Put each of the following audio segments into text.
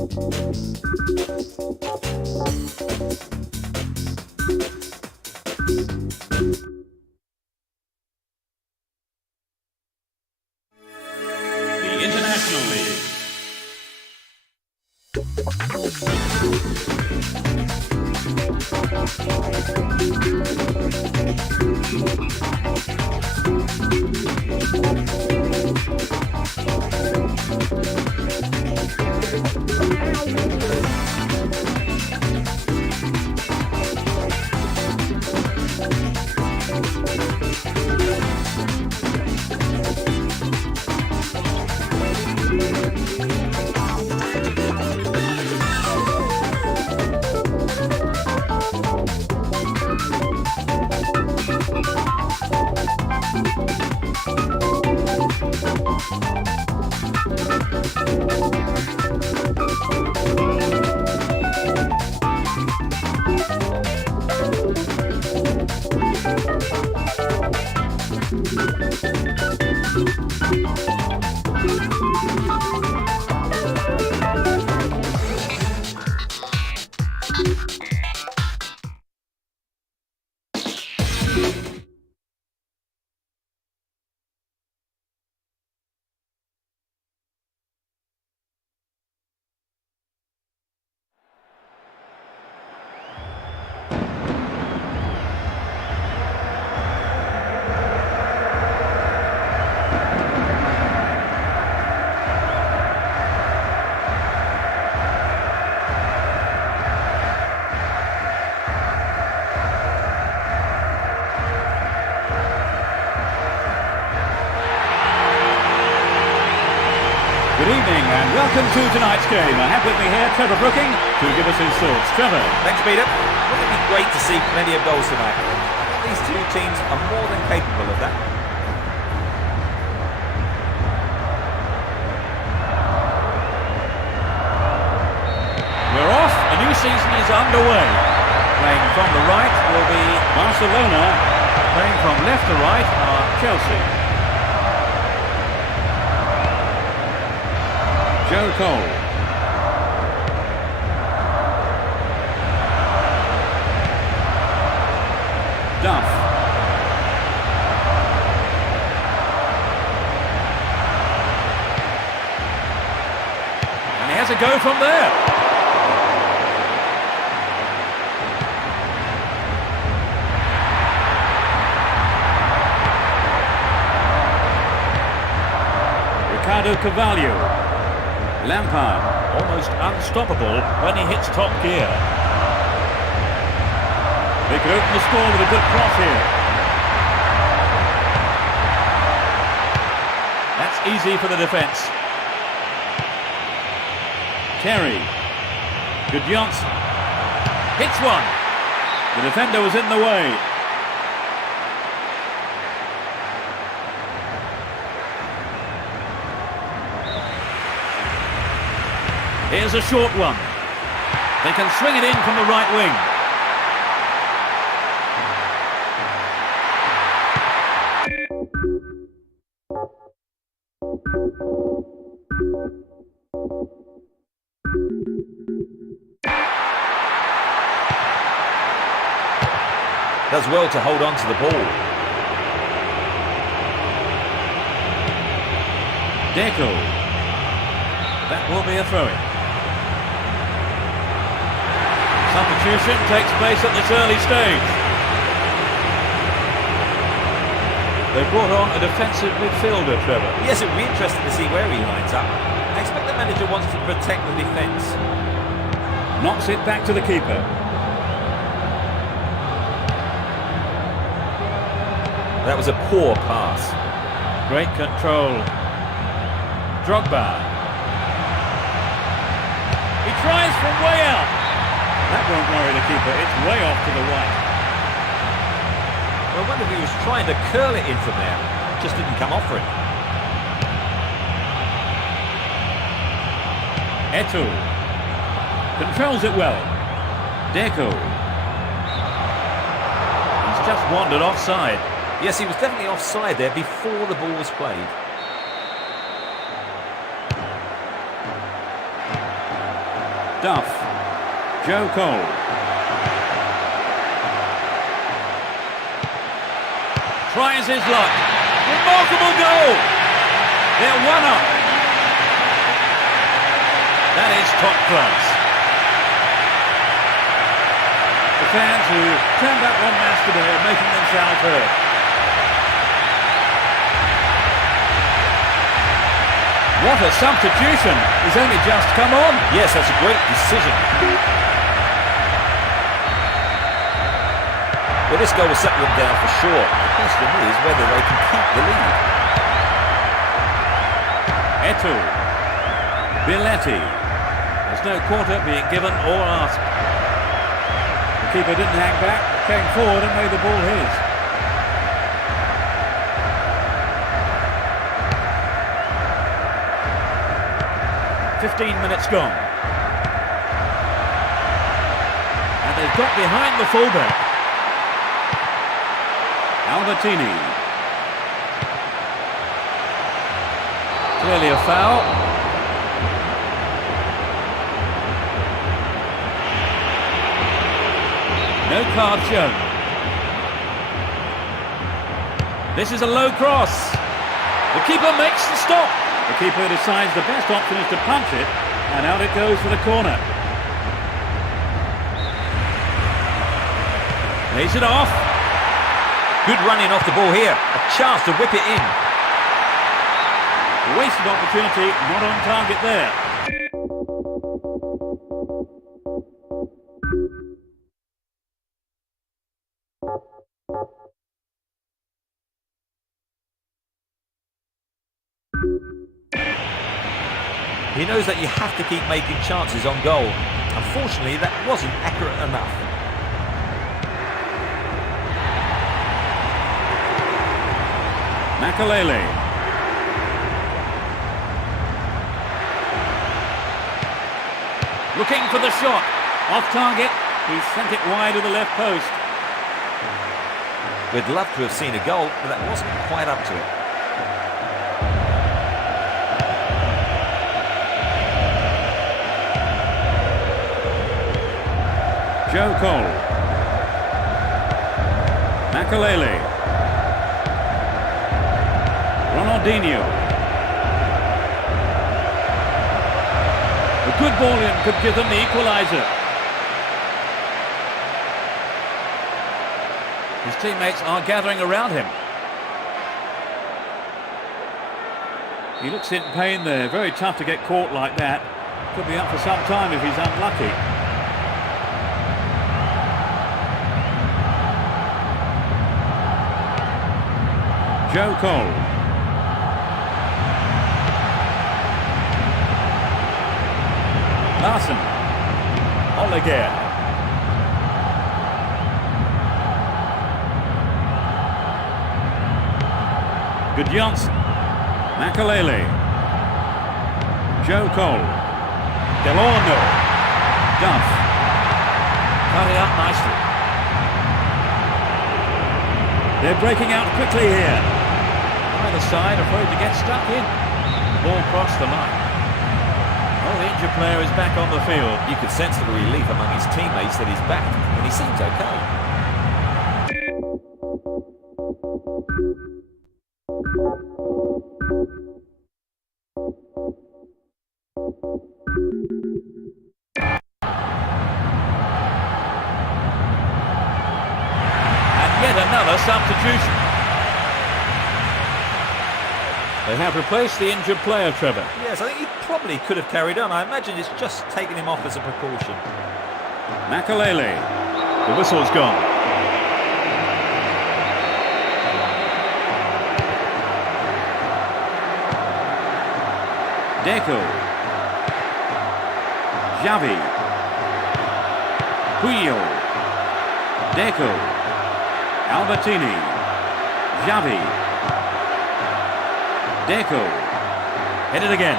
The International League. Good evening and welcome to tonight's game. I have with me here Trevor Brooking to give us his thoughts. Trevor. Thanks, Peter. Wouldn't it be great to see plenty of goals tonight? I think these two teams are more than capable of that. We're off. A new season is underway. Playing from the right will be Barcelona. Playing from left to right are Chelsea. Joe Cole. Duff. And he has a go from there. Ricardo Carvalho. Lampard, almost unstoppable when he hits top gear. They could open the score with a good cross here. That's easy for the defence. Terry. Good Johnson. Hits one. The defender was in the way. Here's a short one. They can swing it in from the right wing. Does well to hold on to the ball. Deco. That will be a throw-in. Substitution takes place at this early stage. They've brought on a defensive midfielder, Trevor. Yes, it would be interesting to see where he lines up. I expect the manager wants to protect the defence. Knocks it back to the keeper. That was a poor pass. Great control. Drogba. He tries from way out. That won't worry the keeper. It's way off to the right. Well, I wonder if he was trying to curl it in from there. Just didn't come off for him. Eto'o. Controls it well. Deco. He's just wandered offside. Yes, he was definitely offside there before the ball was played. Duff. Joe Cole. Tries his luck. Remarkable goal. They're 1-up. That is top class. The fans who turned up en masse today are making themselves heard. What a substitution! He's only just come on. Yes, that's a great decision. Well, this goal will settle them down for sure. The question is whether they can keep the lead. Etu. Billetti. There's no quarter being given or asked. The keeper didn't hang back, came forward and made the ball his. "15 minutes gone. And they've got behind the fullback. Albertini. Clearly a foul. No card shown. This is a low cross. The keeper makes the stop. The keeper decides the best option is to punch it, and out it goes for the corner. Lays it off. Good running off the ball here. A chance to whip it in. Wasted opportunity, not on target there. He knows that you have to keep making chances on goal. Unfortunately, that wasn't accurate enough. Makalele. Looking for the shot. Off target. He sent it wide of the left post. We'd love to have seen a goal, but that wasn't quite up to it. Joe Cole. Makalele. Ronaldinho. A good ball in could give them the equaliser. His teammates are gathering around him. He looks in pain there. Very tough to get caught like that. Could be up for some time if he's unlucky. Joe Cole. Larson. Olegair. Good Johnson. Makalele. Joe Cole. Delorno. Duff. Cut it up nicely. They're breaking out quickly here. Either side afraid to get stuck in. Ball crossed the line. Oh, the injured player is back on the field. You could sense the relief among his teammates that he's back, and he seems okay. And yet another substitution. They have replaced the injured player, Trevor. Yes, I think he probably could have carried on. I imagine it's just taken him off as a precaution. Makalele. The whistle's gone. Deco. Xavi. Puyol. Deco. Albertini. Xavi. Deco. Headed again.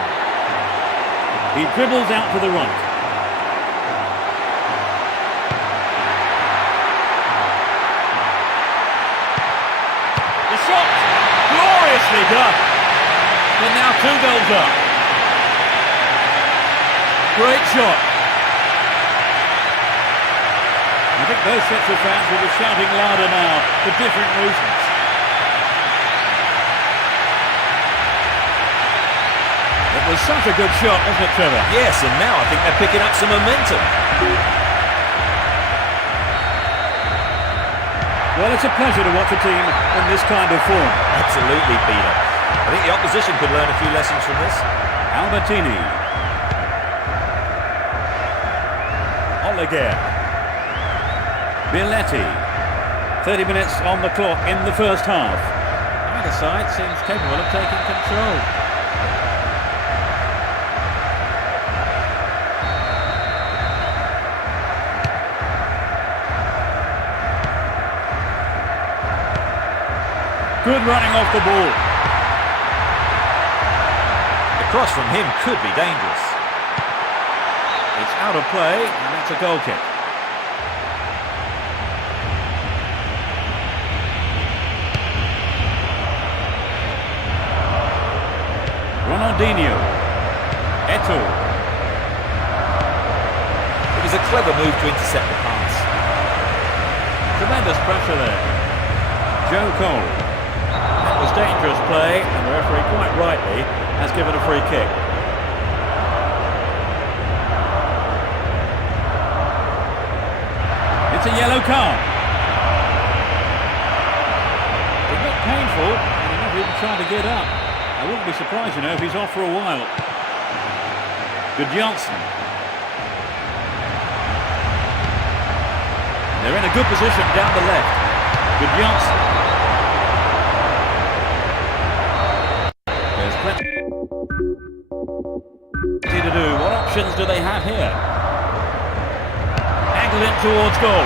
He dribbles out to the right. The shot! Gloriously done. And now 2 goals up. Great shot. I think both sets of fans will be shouting louder now for different reasons. It was such a good shot, wasn't it, Trevor? Yes, and now I think they're picking up some momentum. Well, it's a pleasure to watch a team in this kind of form. Absolutely, Peter. I think the opposition could learn a few lessons from this. Albertini. Oleguer. Bialetti. 30 minutes on the clock in the first half. Either side seems capable of taking control. Good running off the ball. The cross from him could be dangerous. It's out of play, and it's a goal kick. Ronaldinho. Eto'o. It was a clever move to intercept the pass. Tremendous pressure there. Joe Cole. That was dangerous play, and the referee quite rightly has given a free kick. It's a yellow card. It looked painful, and he never even tried to get up. I wouldn't be surprised, you know, if he's off for a while. Good Johnson. They're in a good position down the left. Good Johnson. There's plenty to do. What options do they have here? Angled in towards goal.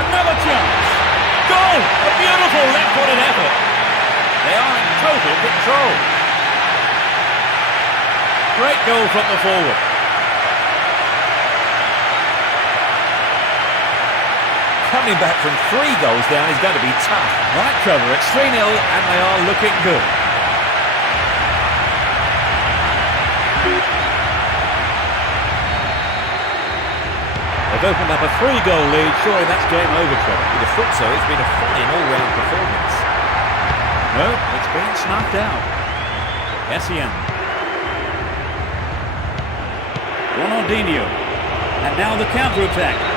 Another chance. Goal! A beautiful left-footed effort. They are in total control. Great goal from the forward. Coming back from 3 goals down is going to be tough. Right, Trevor, it's 3-0 and they are looking good. They've opened up a 3-goal lead. Surely that's game over, Trevor. With a foot so, it's been a fine all-round performance. No, it's been snuffed out. Essien. Ronaldinho. And now the counter-attack.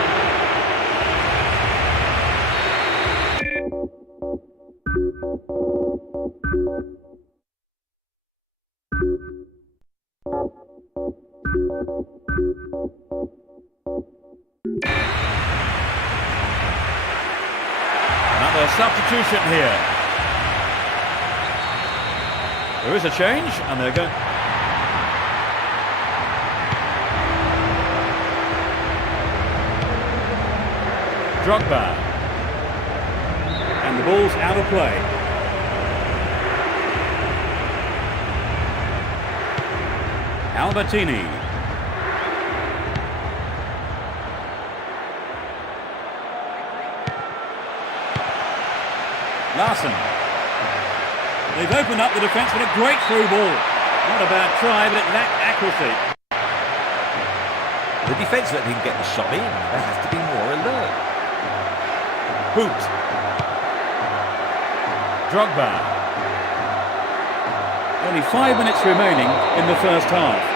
Another substitution here. There is a change, and they're going. Drogba. And the ball's out of play. Albertini. Larson. They've opened up the defence with a great through ball. Not a bad try, but it lacked accuracy. The defence let him get the shot in. They have to be more alert. Hoot. Drogba. Only 5 minutes remaining in the first half.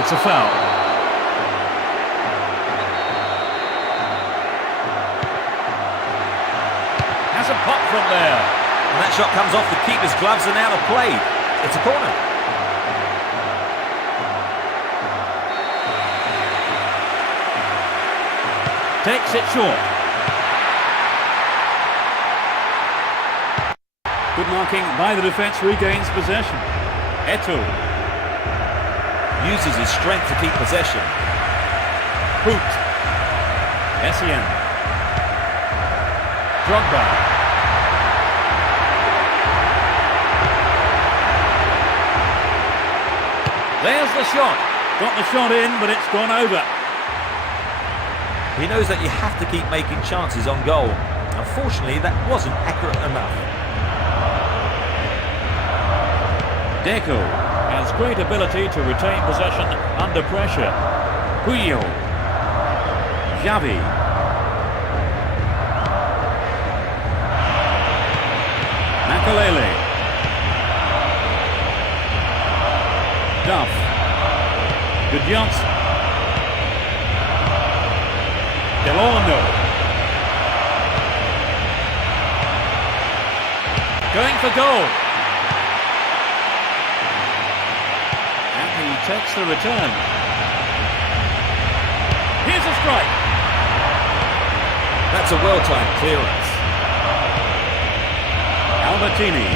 It's a foul. Has a pop from there. And that shot comes off the keeper's gloves and out of play. It's a corner. Takes it short. Good marking by the defence, regains possession. Eto'o. Uses his strength to keep possession. Hoot. Essien. Drogba. There's the shot. Got the shot in, but it's gone over. He knows that you have to keep making chances on goal. Unfortunately, that wasn't accurate enough. Deco has great ability to retain possession under pressure. Puyol. Xavi. Makalele. Duff. Good Johnson. Delorno. Going for goal. And he takes the return. Here's a strike. That's a well-timed clearance. Albertini.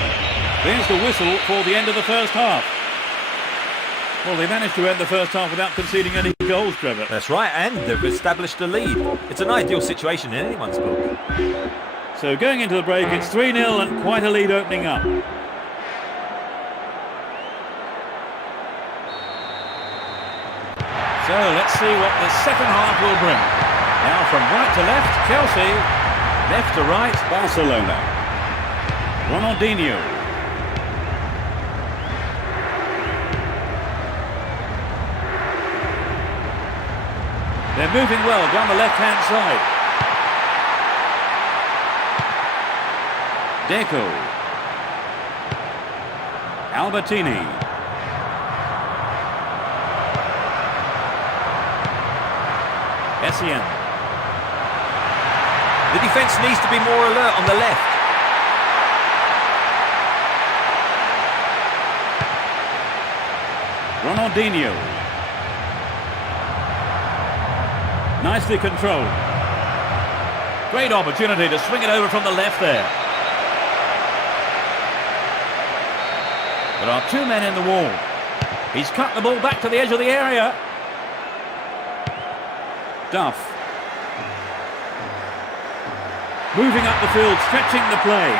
There's the whistle for the end of the first half. Well, they managed to end the first half without conceding any goals, Trevor. That's right, and they've established a lead. It's an ideal situation in anyone's book. So going into the break, it's 3-0 and quite a lead opening up. So let's see what the second half will bring. Now from right to left, Chelsea. Left to right, Barcelona. Ronaldinho. They're moving well down the left-hand side. Deco. Albertini. Essien. The defence needs to be more alert on the left. Ronaldinho. Nicely controlled. Great opportunity to swing it over from the left there. There are two men in the wall. He's cut the ball back to the edge of the area. Duff. Moving up the field, stretching the play.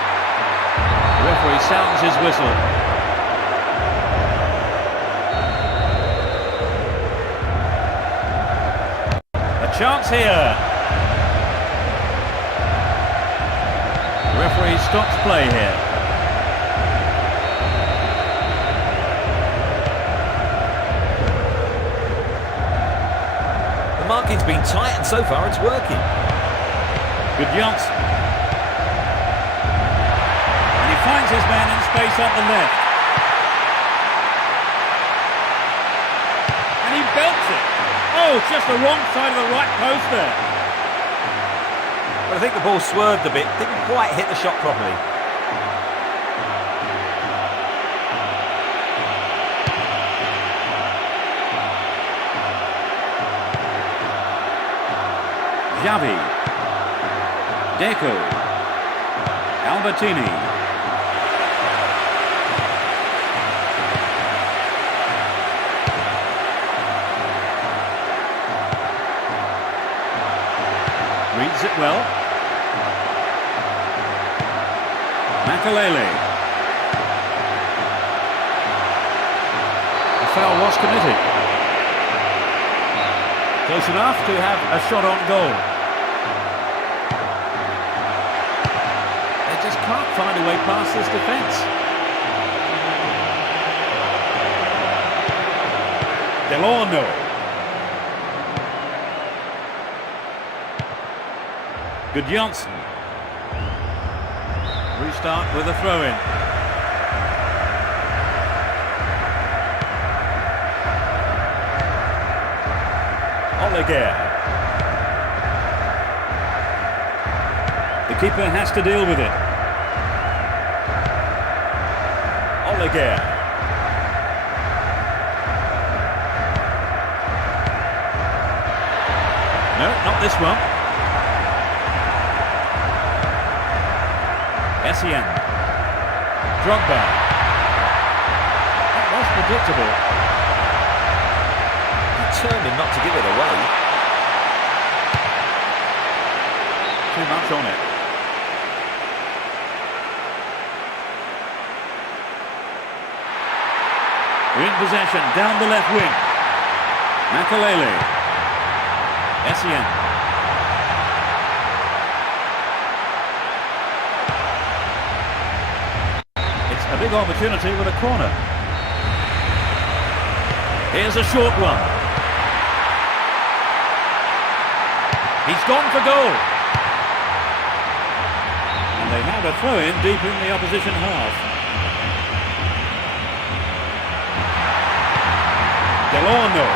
The referee sounds his whistle. A chance here. The referee stops play here. The marking's been tight and so far it's working. Good Johnson. And he finds his man in space on the left. And he belts it. Oh, just the wrong side of the right post there. But I think the ball swerved a bit, didn't quite hit the shot properly. Xavi. Deco. Albertini. Reads it well. Makalele. The foul was committed. Close enough to have a shot on goal. Just can't find a way past this defence. Delorno. Good Johnson. Restart with a throw-in. Oleguer. The keeper has to deal with it. Oleguer. No, not this one. Essien. Drogba. That was predictable. Determined not to give it away. Too much on it. We're in possession, down the left wing. Makalele. Essien. opportunity with a corner. Here's a short one. He's gone for goal. And they have a throw-in deep in the opposition half. Delorno.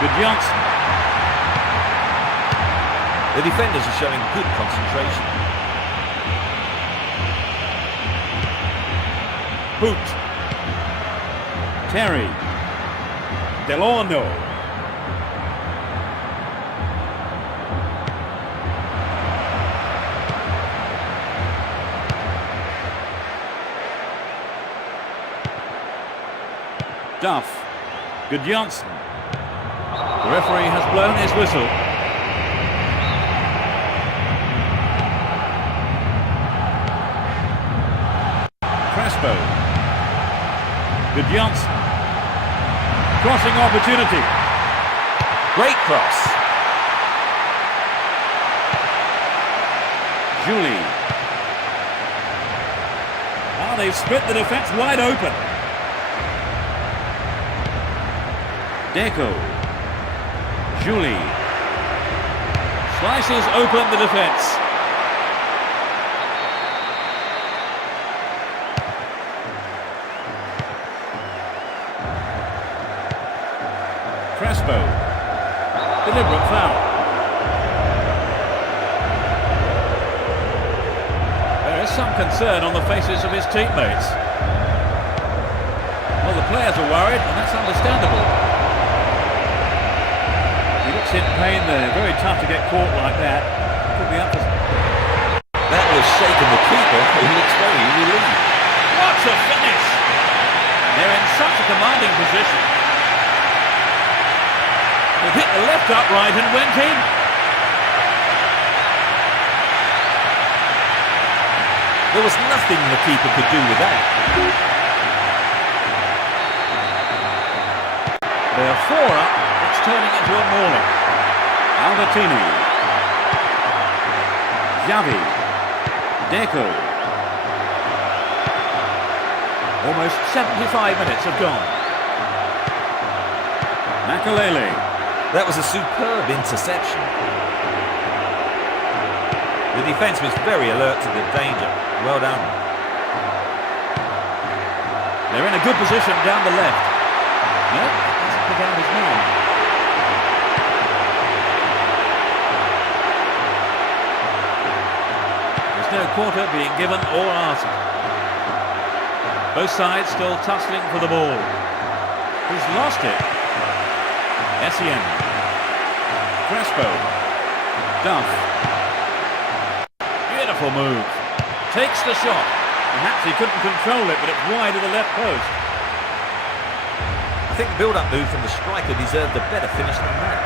Good Johnson. The defenders are showing good concentration. Boot. Terry. Delorno. Duff. Good Johnson. The referee has blown his whistle. Crespo. Good Johnson. Crossing opportunity. Great cross. Julie. Ah, they've split the defence wide open. Deco. Julie. Slices open the defence. Crespo. Deliberate foul. There is some concern on the faces of his teammates. Well, the players are worried, and that's understandable. He looks in pain there. Very tough to get caught like that. Could be up to... That was shaken the keeper, who looks very relieved. What a finish! They're in such a commanding position. He hit the left upright and went in. There was nothing the keeper could do with that. They're 4 up. It's turning into a mauling. Albertini. Xavi. Deco. Almost 75 minutes have gone. Makalele. That was a superb interception. The defence was very alert to the danger. Well done. They're in a good position down the left. No, hasn't put out his man. There's no quarter being given or asked. Both sides still tussling for the ball. Who's lost it? Essien. Crespo. Duff. Beautiful move. Takes the shot. Perhaps he couldn't control it, but it's wide of the left post. I think the build-up move from the striker deserved a better finish than that.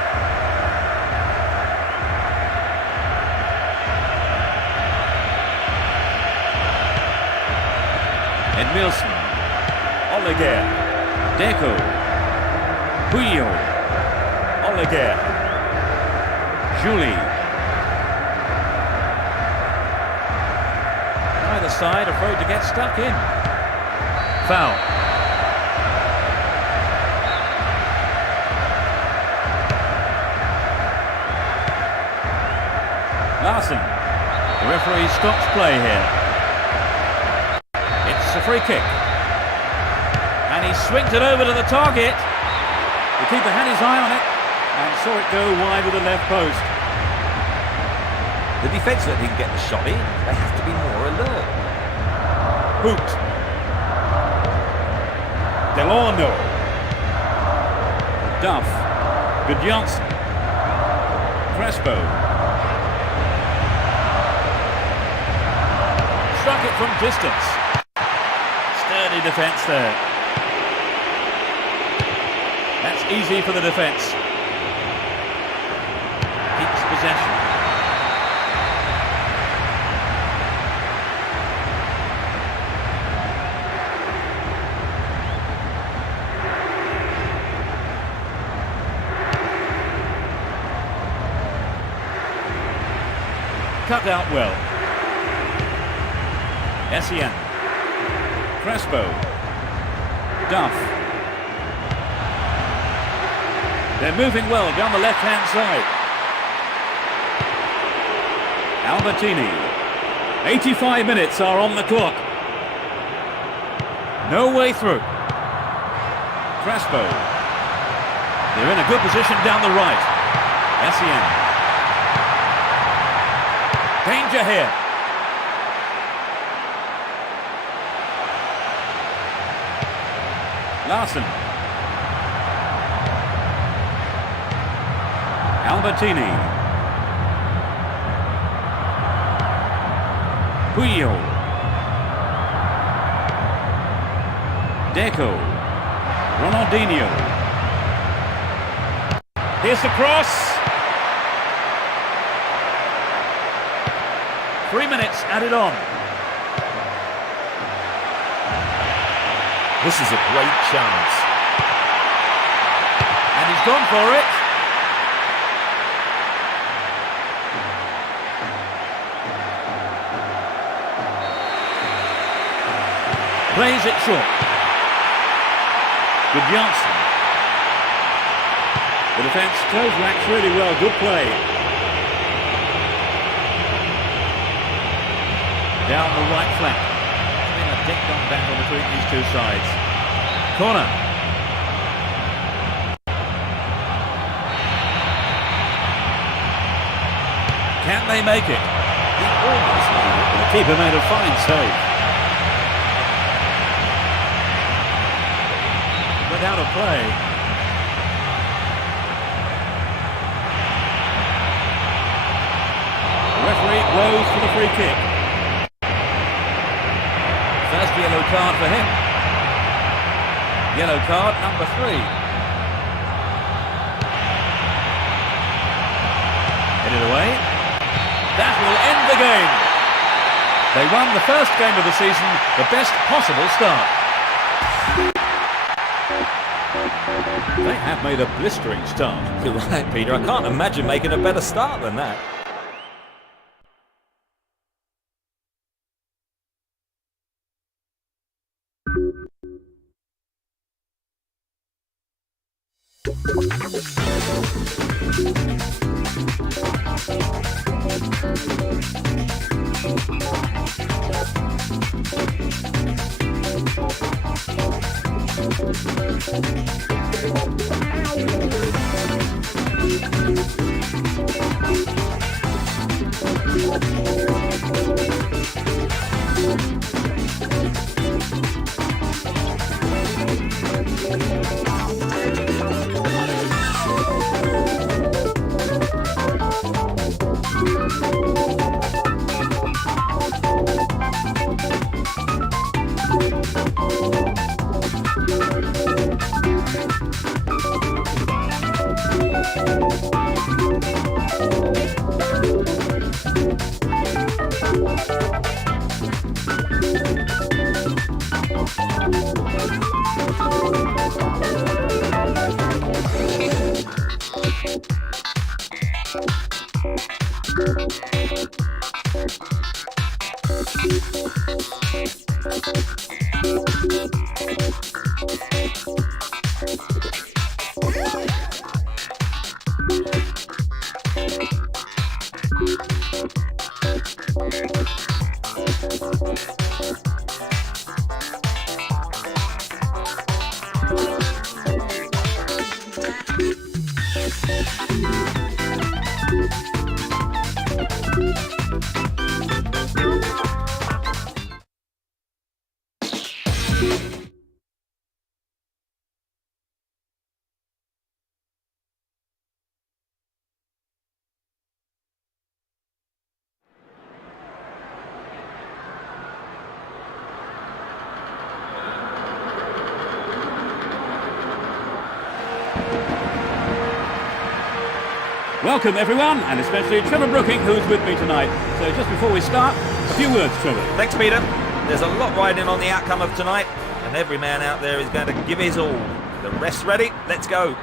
Edmilson. Oleguer. Deco. Puyo. Oleguer. Julie. Either side afraid to get stuck in. Foul. Larson. The referee stops play here. It's a free kick. And he swings it over to the target. The keeper had his eye on it and saw it go wide with the left post. The defence let him get the shot in. They have to be more alert. Hoot. Delorno. Duff. Good Johnson. Crespo. Struck it from distance. Sturdy defence there. That's easy for the defence. Keeps possession. Cut out well. Essien. Crespo. Duff. They're moving well down the left-hand side. Albertini. 85 minutes are on the clock. No way through. Crespo. They're in a good position down the right. Essien. Danger here. Larson. Albertini. Puyol. Deco. Ronaldinho. Here's the cross. 3 minutes added on. This is a great chance. And he's gone for it. Plays it short. Good Janssen. The defence close ranks really well. Good play. Down the right flank. There's been a ding-dong battle between these two sides. Corner. Can they make it? He almost made it. The keeper made a fine save. But out of play. The referee blows for the free kick. First yellow card for him. Yellow card number 3. Headed away. That will end the game. They won the first game of the season, the best possible start. They have made a blistering start. You're right, Peter. I can't imagine making a better start than that. Welcome everyone, and especially Trevor Brooking, who's with me tonight. So just before we start, a few words, Trevor. Thanks, Peter. There's a lot riding on the outcome of tonight, and every man out there is going to give his all. The rest ready? Let's go.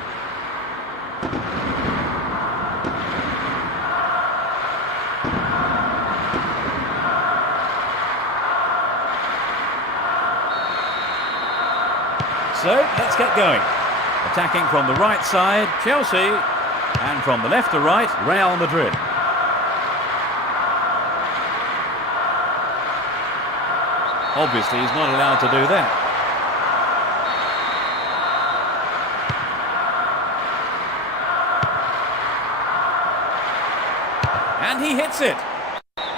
So, let's get going. Attacking from the right side, Chelsea, and from the left to right, Real Madrid. Obviously, he's not allowed to do that. And he hits it.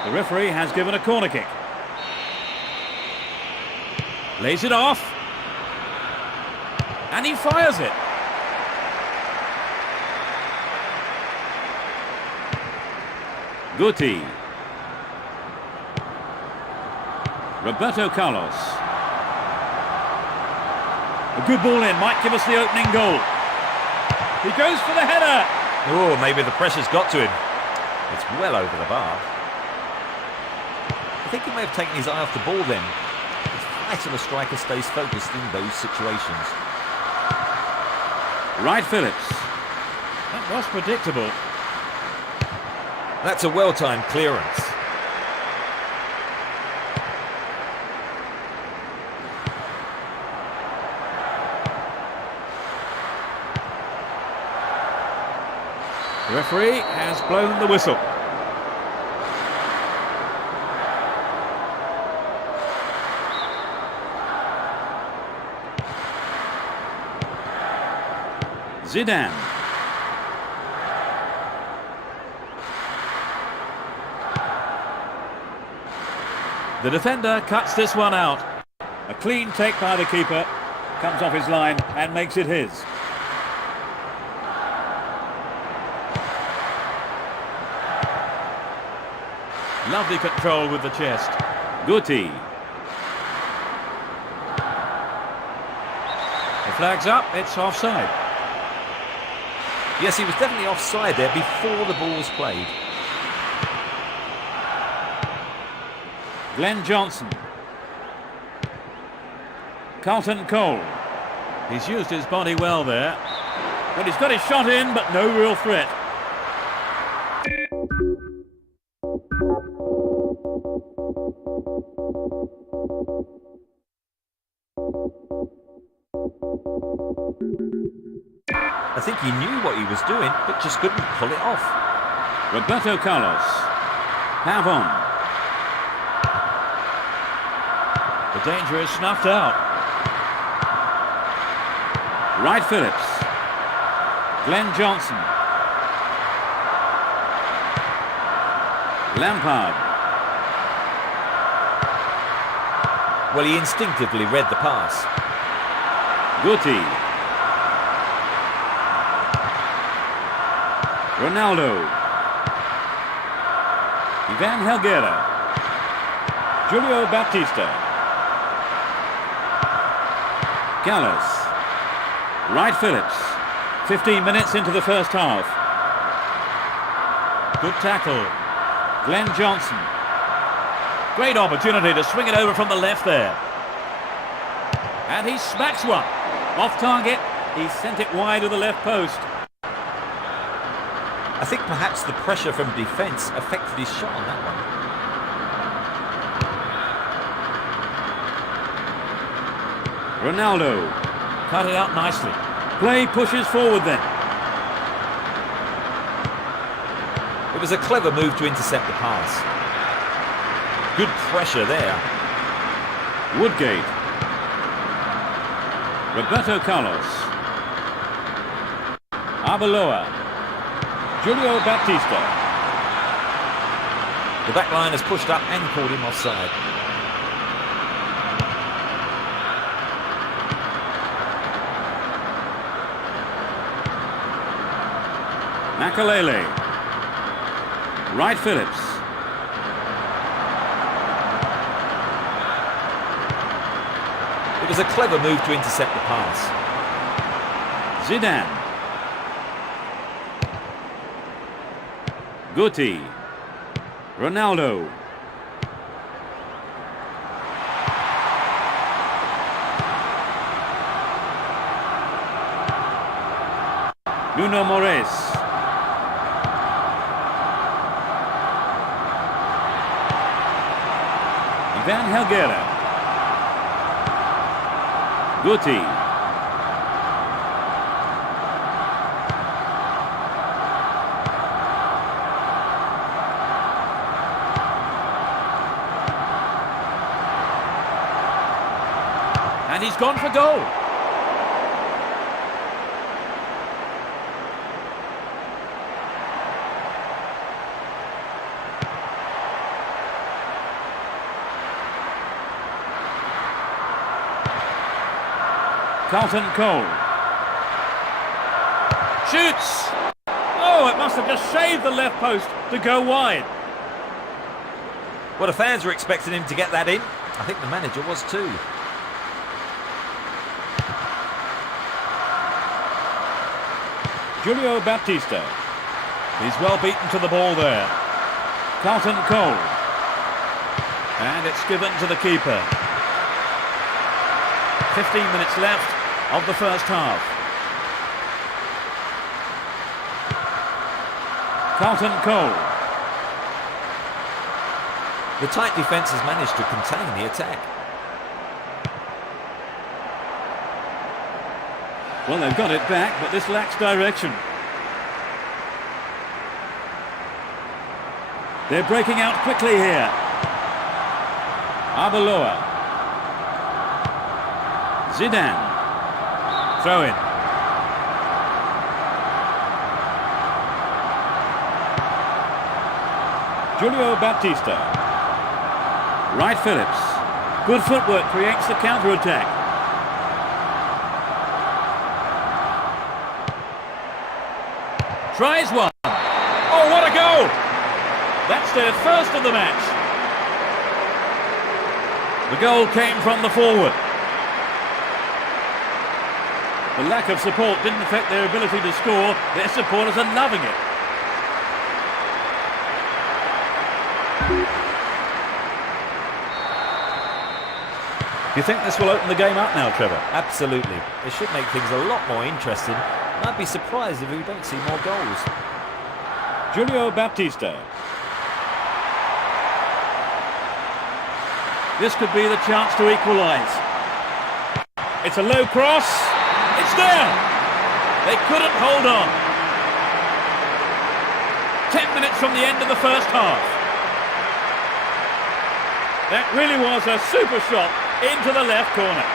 The referee has given a corner kick. Lays it off. And he fires it. Guti. Roberto Carlos. A good ball in, might give us the opening goal. He goes for the header. Oh, maybe the pressure's got to him. It's well over the bar. I think he may have taken his eye off the ball then. It's vital a striker stays focused in those situations. Right, Phillips. That was predictable. That's a well-timed clearance. The referee has blown the whistle. Zidane. The defender cuts this one out. A clean take by the keeper. Comes off his line and makes it his. Lovely control with the chest. Guti. The flag's up, it's offside. Yes, he was definitely offside there before the ball was played. Glenn Johnson. Carlton Cole. He's used his body well there. But he's got his shot in, but no real threat. I think he knew what he was doing, but just couldn't pull it off. Roberto Carlos. Pavon. The danger is snuffed out. Right, Phillips. Glenn Johnson. Lampard. Well, he instinctively read the pass. Guti. Ronaldo. Ivan Helguera. Julio Baptista. Gallas. Right, Phillips. 15 minutes into the first half. Good tackle. Glenn Johnson. Great opportunity to swing it over from the left there. And he smacks one. Off target. He sent it wide of the left post. I think perhaps the pressure from defence affected his shot on that one. Ronaldo. Cut it out nicely. Play pushes forward then. It was a clever move to intercept the pass. Good pressure there. Woodgate. Roberto Carlos. Arbeloa. Julio Baptista. The back line has pushed up and called him offside. Makalele. Right, Phillips. It was a clever move to intercept the pass. Zidane. Guti. Ronaldo. Nuno Moraes. Ivan Helguera. Guti. he's gone for goal. Carlton Cole. Shoots! Oh, it must have just shaved the left post to go wide. Well, the fans were expecting him to get that in. I think the manager was too. Julio Baptista. He's well beaten to the ball there. Carlton Cole. And it's given to the keeper. 15 minutes left of the first half. Carlton Cole. The tight defence has managed to contain the attack. Well, they've got it back, but this lacks direction. They're breaking out quickly here. Arbeloa. Zidane. Throw in. Julio Baptista. Wright Phillips. Good footwork creates the counter-attack. Tries one. Oh, what a goal! That's their first of the match. The goal came from the forward. The lack of support didn't affect their ability to score. Their supporters are loving it. You think this will open the game up now, Trevor? Absolutely. It should make things a lot more interesting. And I'd be surprised if we don't see more goals. Julio Baptista. This could be the chance to equalise. It's a low cross. It's there. They couldn't hold on. 10 minutes from the end of the first half. That really was a super shot into the left corner.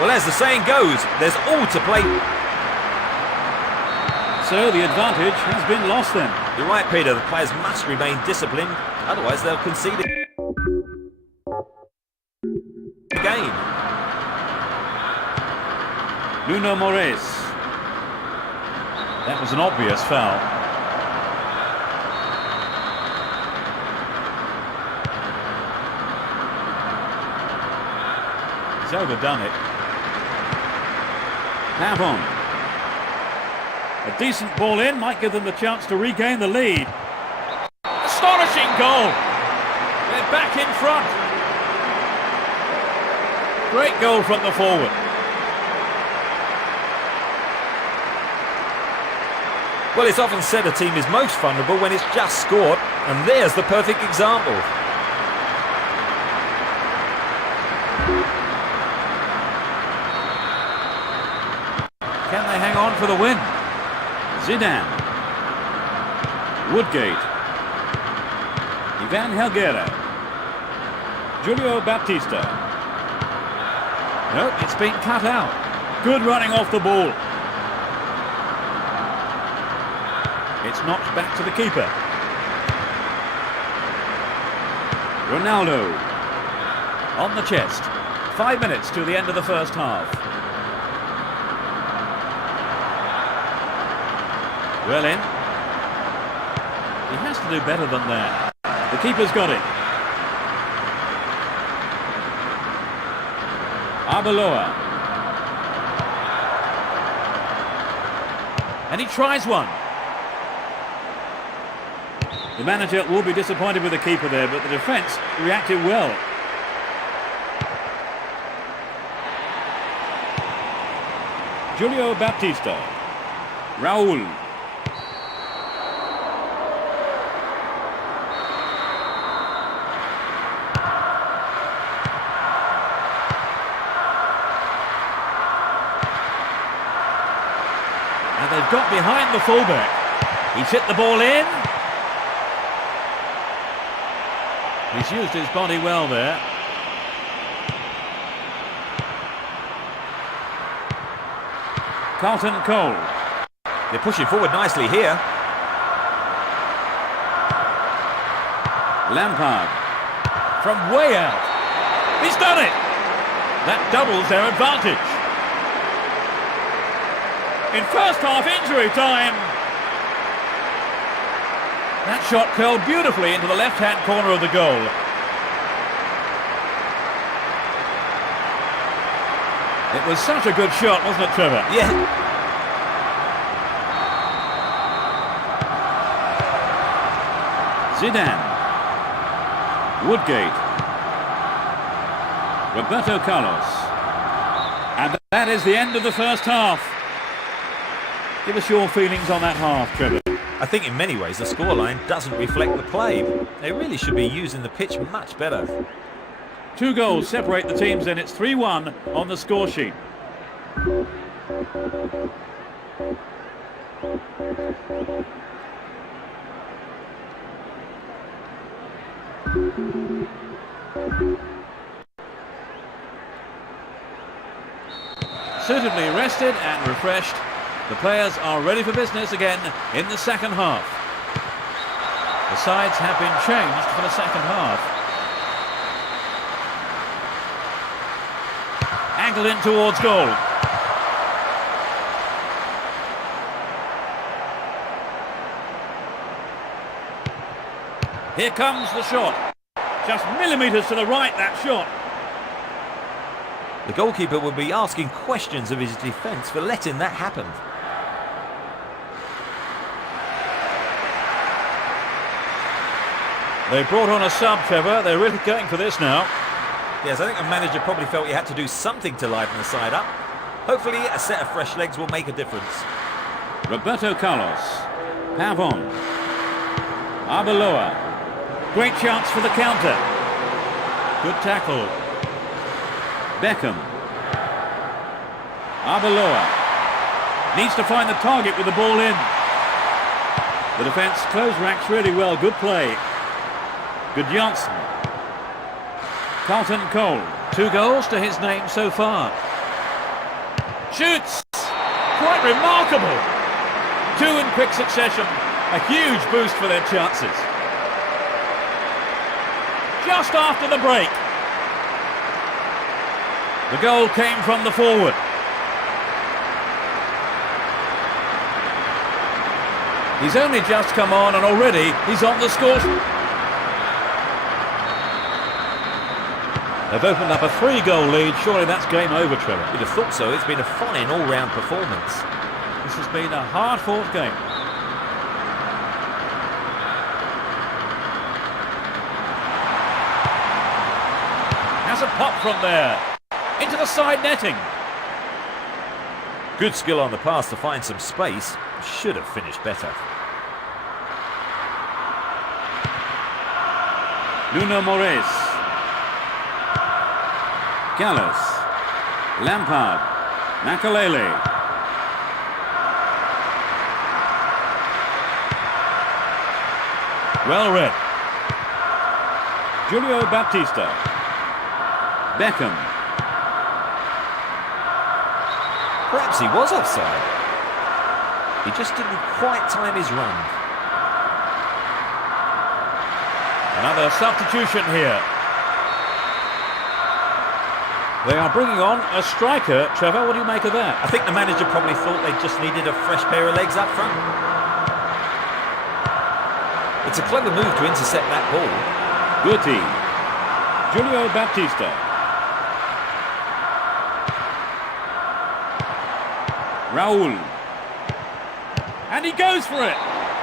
Well, as the saying goes, there's all to play. So the advantage has been lost then. You're right, Peter. The players must remain disciplined. Otherwise, they'll concede it. Again. Nuno Moraes. That was an obvious foul. He's overdone it. Pavon. A decent ball in might give them the chance to regain the lead. Astonishing goal! They're back in front. Great goal from the forward. Well, it's often said a team is most vulnerable when it's just scored, and there's the perfect example. Can they hang on for the win? Zidane. Woodgate. Ivan Helguera. Julio Baptista. Nope, it's been cut out. Good running off the ball. It's knocked back to the keeper. Ronaldo. On the chest. 5 minutes to the end of the first half. Well in. He has to do better than that. The keeper's got it. Arbeloa. And he tries one. The manager will be disappointed with the keeper there, but the defence reacted well. Julio Baptista. Raul. And they've got behind the fullback. He's hit the ball in. He's used his body well there. Carlton Cole. They're pushing forward nicely here. Lampard. From way out. He's done it! That doubles their advantage. In first half injury time. That shot curled beautifully into the left-hand corner of the goal. It was such a good shot, wasn't it, Trevor? Yeah. Zidane. Woodgate. Roberto Carlos. And that is the end of the first half. Give us your feelings on that half, Trevor. I think in many ways the scoreline doesn't reflect the play. They really should be using the pitch much better. 2 goals separate the teams, and it's 3-1 on the score sheet. Suitably rested and refreshed, the players are ready for business again in the second half. The sides have been changed for the second half. Angled in towards goal. Here comes the shot. Just millimetres to the right, that shot. The goalkeeper will be asking questions of his defence for letting that happen. They brought on a sub, Trevor. They're really going for this now. Yes, I think the manager probably felt he had to do something to liven the side up. Hopefully a set of fresh legs will make a difference. Roberto Carlos. Pavon. Arbeloa. Great chance for the counter. Good tackle. Beckham. Arbeloa. Needs to find the target with the ball in. The defence close ranks really well. Good play. Good Johnson. Carlton Cole. 2 goals to his name so far. Shoots! Quite remarkable! 2 in quick succession. A huge boost for their chances. Just after the break. The goal came from the forward. He's only just come on and already he's on the score. They've opened up a 3-goal lead. Surely that's game over, Trevor. You'd have thought so. It's been a fine all-round performance. This has been a hard-fought game. Has a pop from there. Into the side netting. Good skill on the pass to find some space. Should have finished better. Nuno Moraes. Gallas. Lampard. Makalele. Well read. Julio Baptista. Beckham. Perhaps he was offside. He just didn't quite time his run. Another substitution here. They are bringing on a striker. Trevor, what do you make of that? I think the manager probably thought they just needed a fresh pair of legs up front. It's a clever move to intercept that ball. Guti. Julio Baptista. Raul. And he goes for it.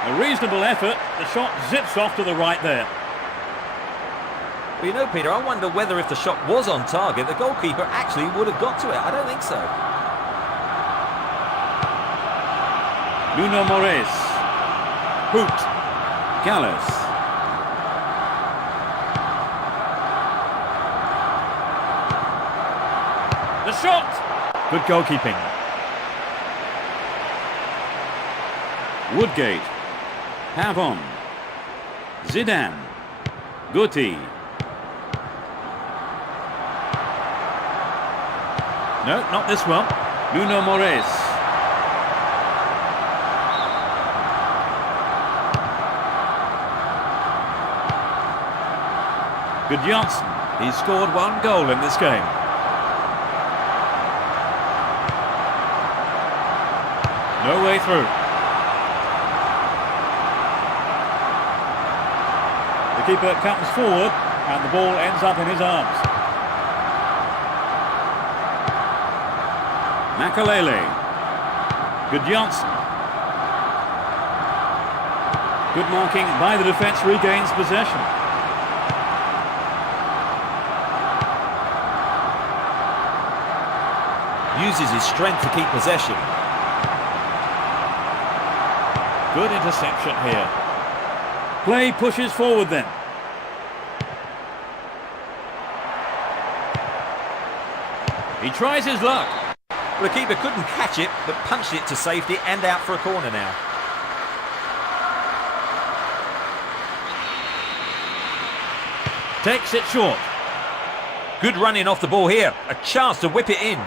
A reasonable effort. The shot zips off to the right there. Well, you know, Peter, I wonder whether if the shot was on target, the goalkeeper actually would have got to it. I don't think so. Nuno Moraes. Hoot. Gallas. The shot. Good goalkeeping. Woodgate. Pavon. Zidane. Guti. No, not this one. Nuno Moraes. Johnson. He's scored 1 goal in this game. No way through. The keeper comes forward and the ball ends up in his arms. Makalele. Johnson. Good marking by the defence, regains possession. Uses his strength to keep possession. Good interception here. Play pushes forward then. He tries his luck. The keeper couldn't catch it, but punched it to safety and out for a corner now. Takes it short. Good running off the ball here. A chance to whip it in.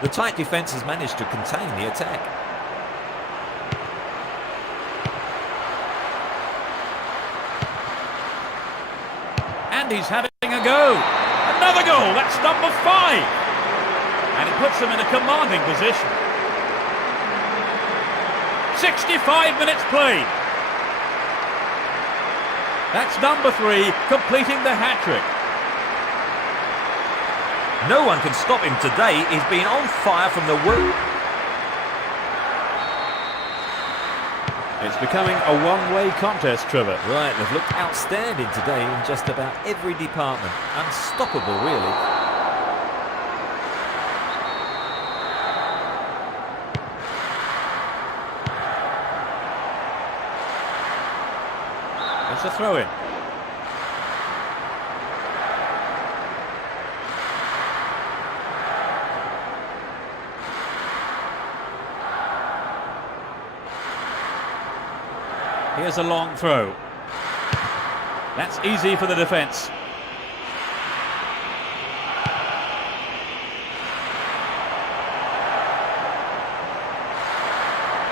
The tight defence has managed to contain the attack. And he's having a go. Another goal. That's number 5. And it puts them in a commanding position. 65 minutes played. That's number 3, completing the hat-trick. No one can stop him today. He's been on fire from the womb. It's becoming a one-way contest, Trevor. Right, they've looked outstanding today in just about every department. Unstoppable, really. It's a throw-in. Here's a long throw. That's easy for the defence.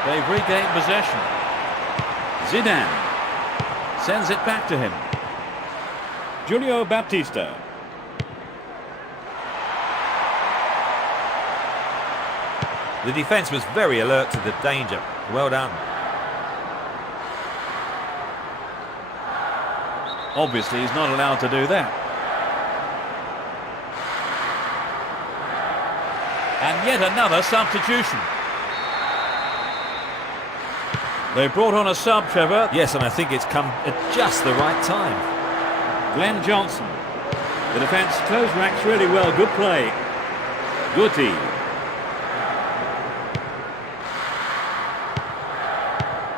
They've regained possession. Zidane sends it back to him. Julio Baptista. The defence was very alert to the danger. Well done. Obviously, he's not allowed to do that. And yet another substitution. They brought on a sub, Trevor. Yes, and I think it's come at just the right time. Glenn Johnson. The defence closed ranks really well. Good play. Guti.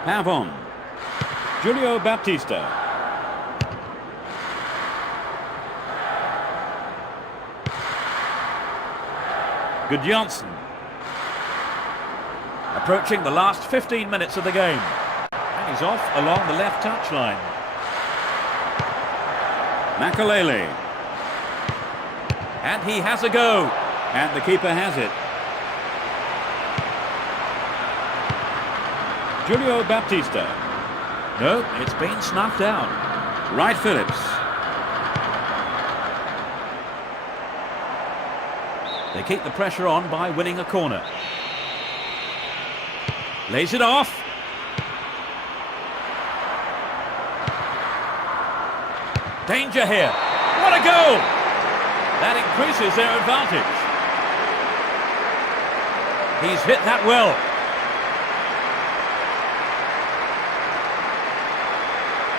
Pavon. Julio Baptista. Johnson. Approaching the last 15 minutes of the game. And he's off along the left touchline. Makalele. And he has a go. And the keeper has it. Julio Baptista. No, it's been snuffed out. Wright Phillips. They keep the pressure on by winning a corner. Lays it off. Danger here. What a goal! That increases their advantage. He's hit that well.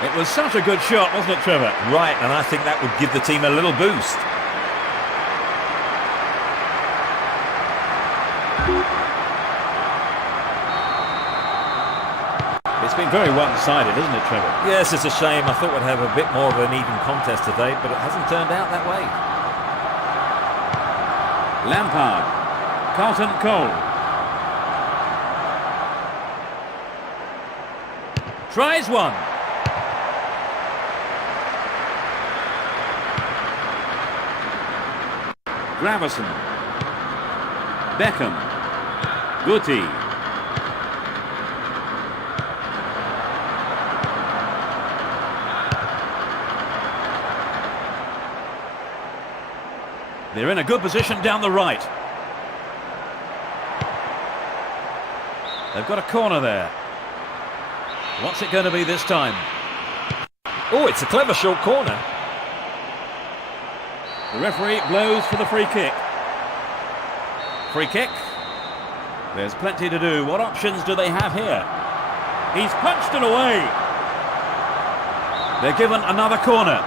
It was such a good shot, wasn't it, Trevor? Right, and I think that would give the team a little boost. It's been very one-sided, isn't it, Trevor? Yes, it's a shame. I thought we'd have a bit more of an even contest today, but it hasn't turned out that way. Lampard. Carlton Cole. Tries one. Gravison. Beckham. Guti. They're in a good position down the right. They've got a corner there. What's it going to be this time? Oh, it's a clever short corner. The referee blows for the free kick. Free kick. There's plenty to do. What options do they have here? He's punched it away. They're given another corner.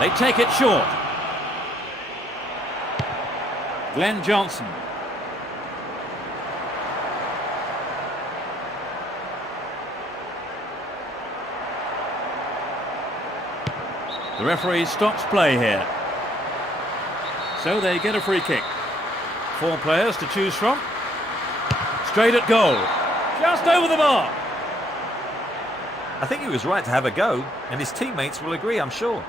They take it short. Glenn Johnson. The referee stops play here. So they get a free kick. 4 players to choose from. Straight at goal. Just over the bar. I think he was right to have a go, and his teammates will agree, I'm sure.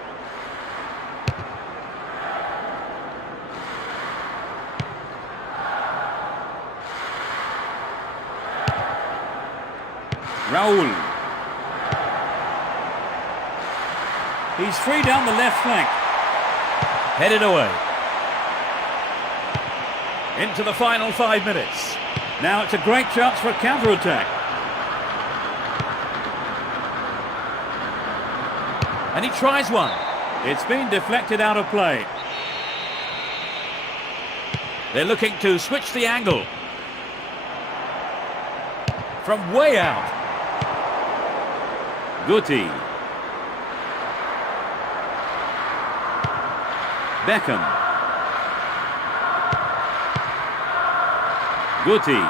Raul. He's free down the left flank. Headed away. Into the final 5 minutes. Now it's a great chance for a counter-attack. And he tries one. It's been deflected out of play. They're looking to switch the angle. From way out. Guti. Beckham. Guti.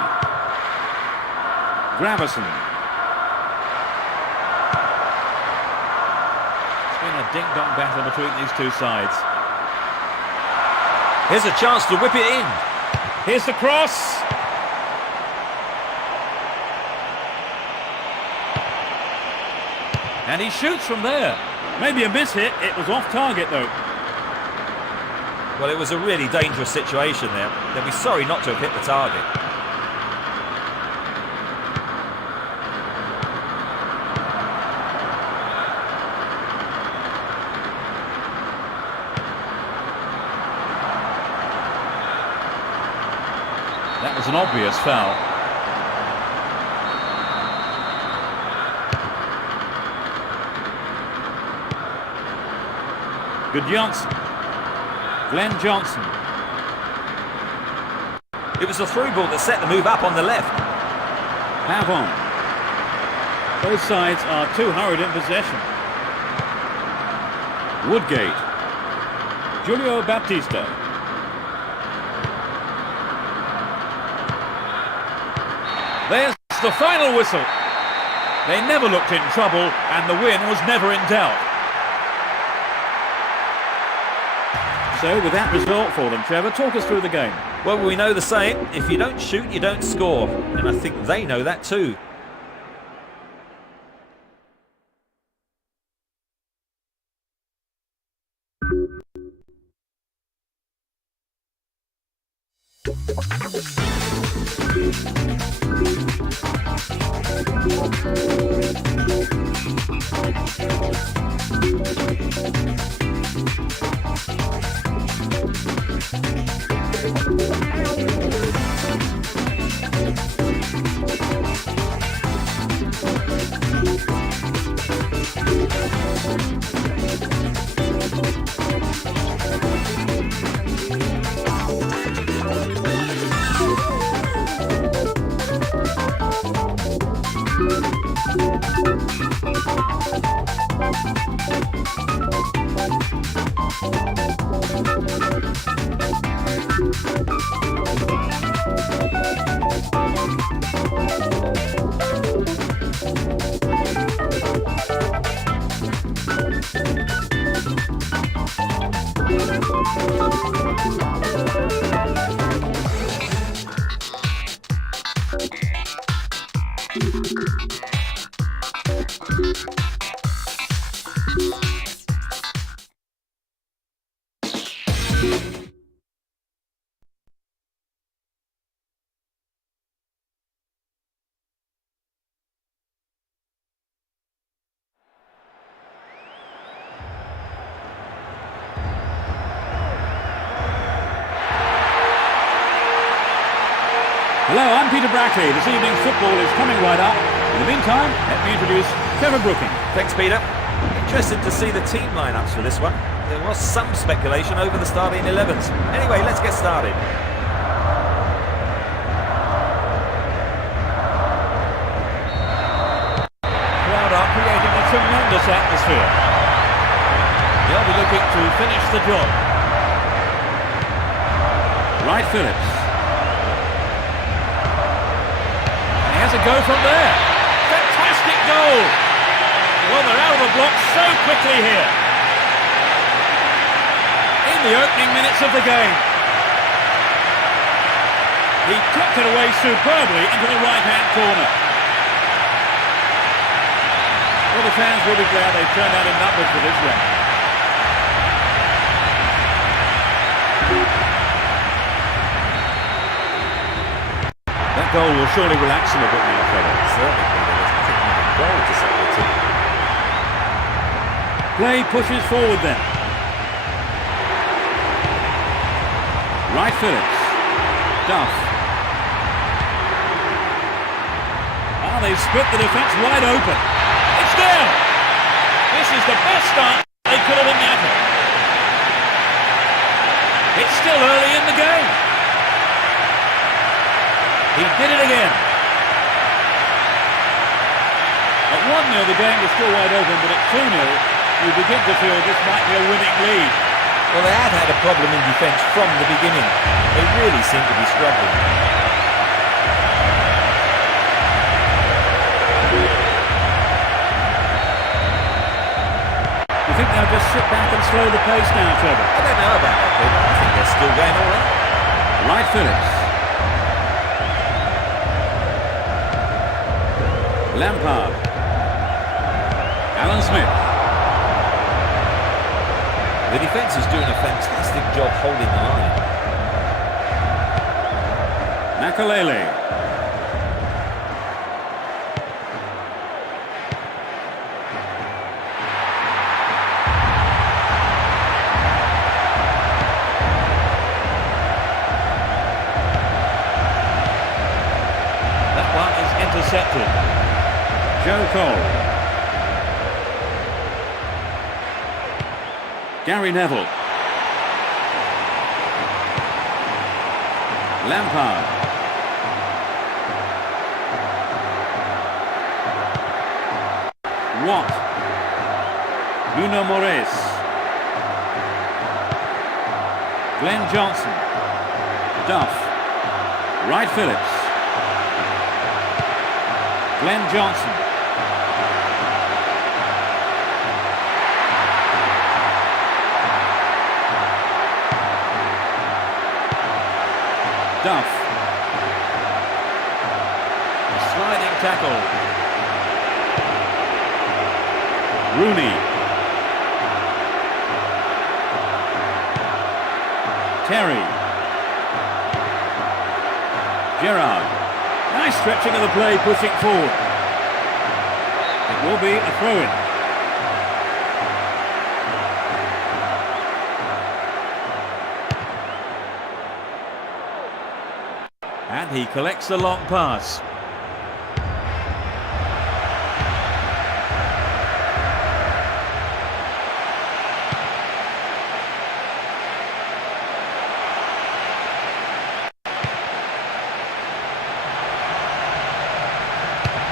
Gravison. It's been a ding-dong battle between these two sides. Here's a chance to whip it in. Here's the cross. And he shoots from there. Maybe a miss hit. It was off target though. Well, it was a really dangerous situation there. They'll be sorry not to have hit the target. That was an obvious foul. Good Johnson. Glenn Johnson. It was a through ball that set the move up on the left. Pavon. Both sides are too hurried in possession. Woodgate. Julio Baptista. There's the final whistle. They never looked in trouble and the win was never in doubt. So with that result for them, Trevor, talk us through the game. Well, we know the saying, if you don't shoot, you don't score. And I think they know that too. Hello, I'm Peter Brackley. This evening's football is coming right up. In the meantime, let me introduce Trevor Brooking. Thanks, Peter. Interested to see the team lineups for this one. There was some speculation over the starting 11s. Anyway, let's get started. Crowd are creating a tremendous atmosphere. They'll be looking to finish the job. Wright Phillips. And he has a go from there. Fantastic goal. Well, they're out of the block so quickly here. In the opening minutes of the game. He tucked it away superbly into the right-hand corner. Well, the fans will be glad they turned out in numbers for this one. That goal will surely relax him a bit now, Trevor. Certainly, Peter. There's nothing like a goal to settle the team. Play pushes forward then. Wright Phillips. Duff. Ah, they've split the defence wide open. It's there! This is the best start they could have imagined. It's still early in the game. He did it again. At 1-0 the game was still wide open, but at 2-0 you begin to feel this might be a winning lead. Well, they have had a problem in defence from the beginning. They really seem to be struggling. You think they'll just sit back and slow the pace now, Trevor? I don't know about that, Peter. I think they're still going all out. Wright Phillips. Lampard. Alan Smith. The defence is doing a fantastic job holding the line. Makalele. That one is intercepted. Joe Cole. Gary Neville. Lampard. Watt. Nuno Moraes. Glenn Johnson. Duff. Wright Phillips. Glenn Johnson. Duff. A sliding tackle. Rooney. Terry. Gerrard. Nice stretching of the play, pushing forward. It will be a throw-in. And he collects the long pass.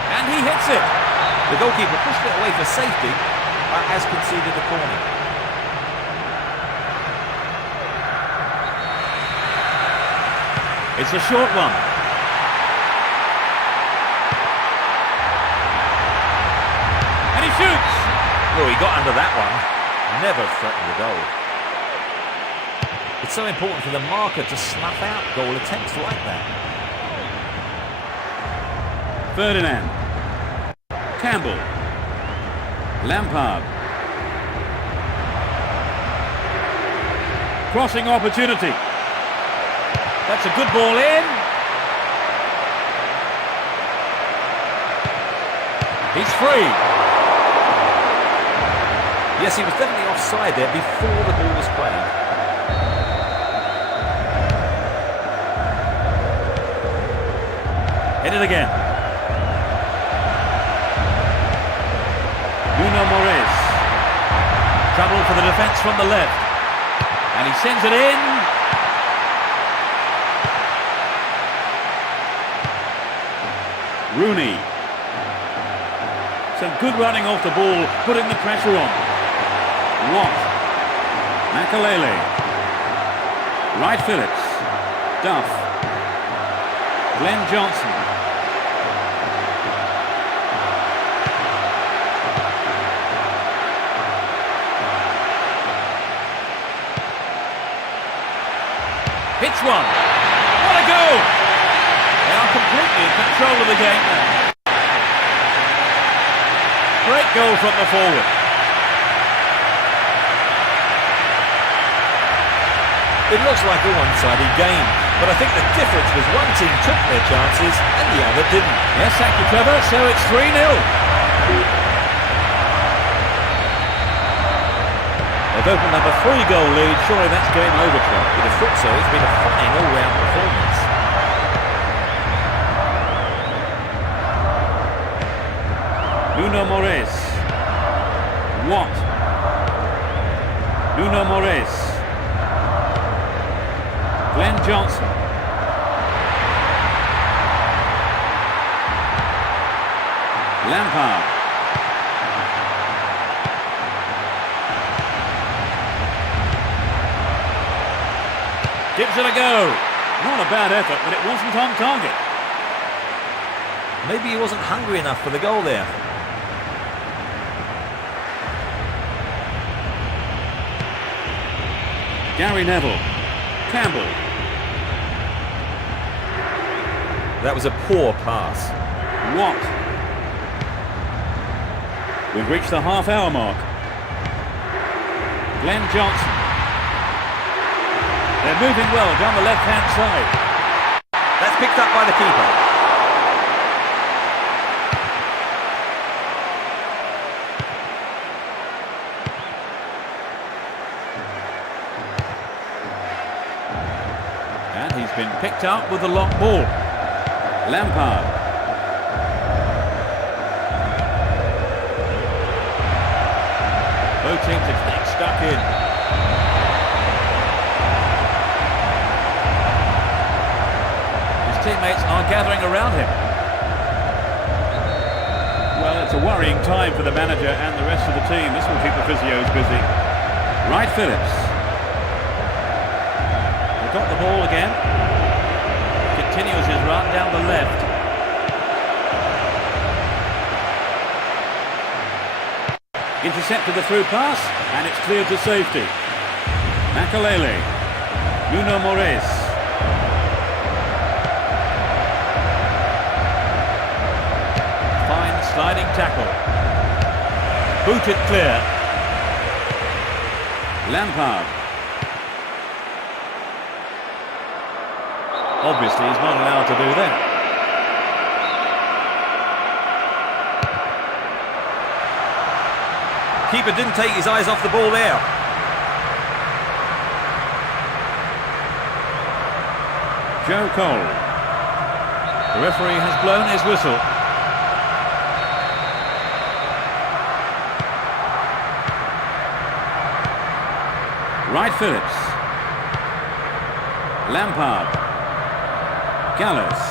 And he hits it. The goalkeeper pushed it away for safety, but has conceded a corner. It's a short one. And he shoots. Well, he got under that one. Never threatened the goal. It's so important for the marker to snuff out goal attempts like that. Ferdinand. Campbell. Lampard. Crossing opportunity. That's a good ball in. He's free. Yes, he was definitely offside there before the ball was played. Hit it again. Nuno Moraes. Trouble for the defence from the left. And he sends it in. Rooney. Some good running off the ball, putting the pressure on. Watt. Makalele. Wright Phillips. Duff. Glenn Johnson. Hits one. What a goal! They are completely in control of the game now. Great goal from the forward. It looks like a one-sided game, but I think the difference was one team took their chances and the other didn't. Yes, thank you, Trevor. So it's 3-0. They've opened up a 3-goal lead. Surely that's game over, Trevor. You'd have thought so. It's been a fine all-round performance. Nuno Moraes. Watt. Nuno Moraes. Glenn Johnson. Lampard. Gives it a go. Not a bad effort, but it wasn't on target. Maybe he wasn't hungry enough for the goal there. Gary Neville. Campbell. That was a poor pass. Watt. We've reached the half-hour mark. Glenn Johnson. They're moving well down the left-hand side. That's picked up by the keeper. And he's been picked up with the long ball. Lampard. Both teams are getting stuck in. His teammates are gathering around him. Well, it's a worrying time for the manager and the rest of the team. This will keep the physios busy. Wright Phillips. They've got the ball again. Continues his run down the left. Intercepted the through pass, and it's cleared to safety. Makalele. Nuno Moraes. Fine sliding tackle. Booted clear. Lampard. Obviously, he's not allowed to do that. Keeper didn't take his eyes off the ball there. Joe Cole. The referee has blown his whistle. Wright Phillips. Lampard. Gallows.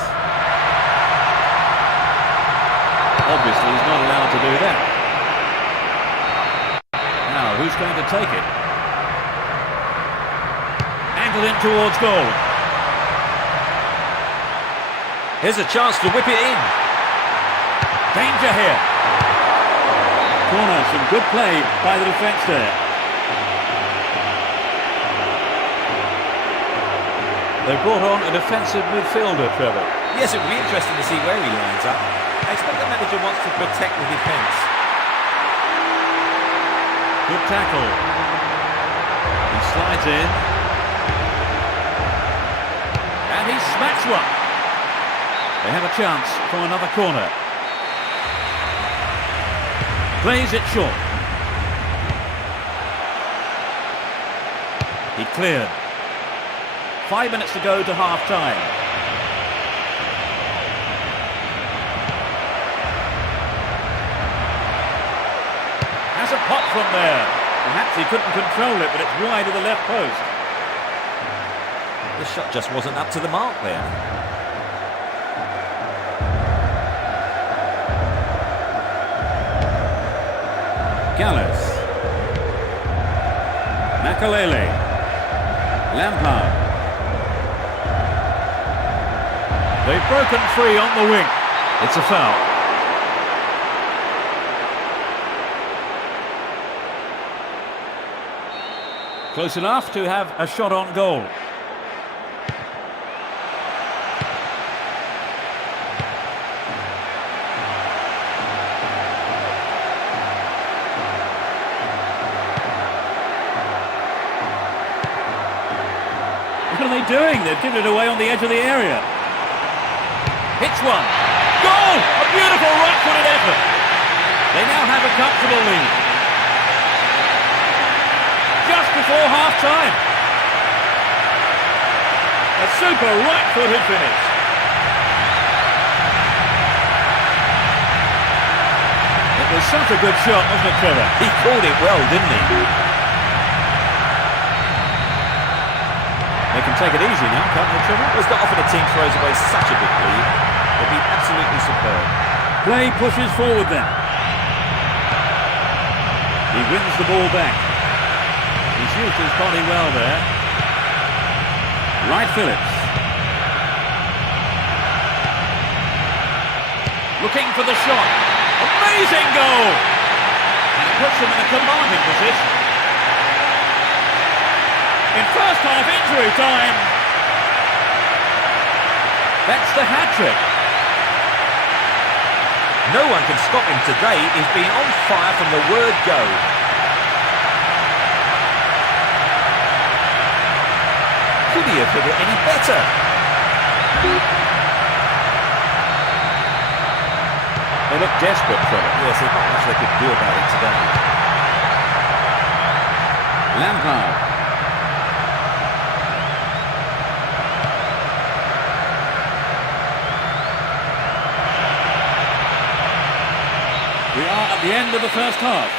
Obviously, he's not allowed to do that. Now, who's going to take it? Angled in towards goal. Here's a chance to whip it in. Danger here. Corner, some good play by the defence there. They brought on a defensive midfielder, Trevor. Yes, it would be interesting to see where he lines up. I expect the manager wants to protect the defence. Good tackle. He slides in. And he smacks one. They have a chance for another corner. Plays it short. He cleared. 5 minutes to go to half-time. a pop from there. Perhaps he couldn't control it, but it's wide of the left post. The shot just wasn't up to the mark there. Gallus. Makalele. Lampard. They've broken free on the wing. It's a foul. Close enough to have a shot on goal. What are they doing? They've given it away on the edge of the area. Hits one. Goal! A beautiful right-footed effort. They now have a comfortable lead. Just before half-time. A super right-footed finish. It was such a good shot, wasn't it, Trevor? He called it well, didn't he? They can take it easy now, can't they, Trevor? Well, it's not often a team throws away such a big lead. They've been absolutely superb. Play pushes forward then. He wins the ball back. He's used his body well there. Wright Phillips. Looking for the shot. Amazing goal! And it puts them in a commanding position. In first half injury time. That's the hat-trick. No one can stop him today. He's been on fire from the word go. Could he have hit it any better? They look desperate, Trevor. Yes, there's not much they could do about it today. Lampard. We are at the end of the first half.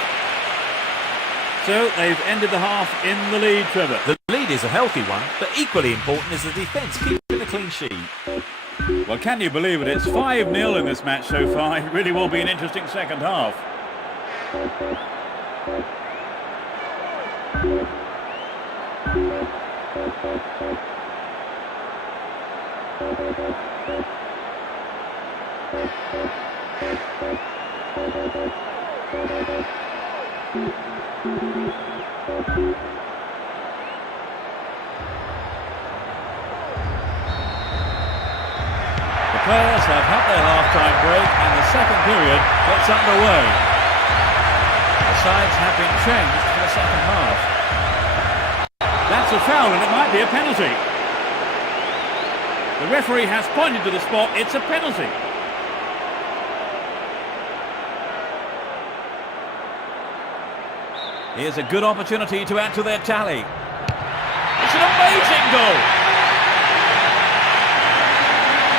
So they've ended the half in the lead, Trevor. The lead is a healthy one, but equally important is the defence, keeping a clean sheet. Well, can you believe it? It's 5-0 in this match so far. It really will be an interesting second half. The players have had their half-time break and the second period gets underway. The sides have been changed for the second half. That's a foul and it might be a penalty. The referee has pointed to the spot. It's a penalty. Here's a good opportunity to add to their tally. It's an amazing goal.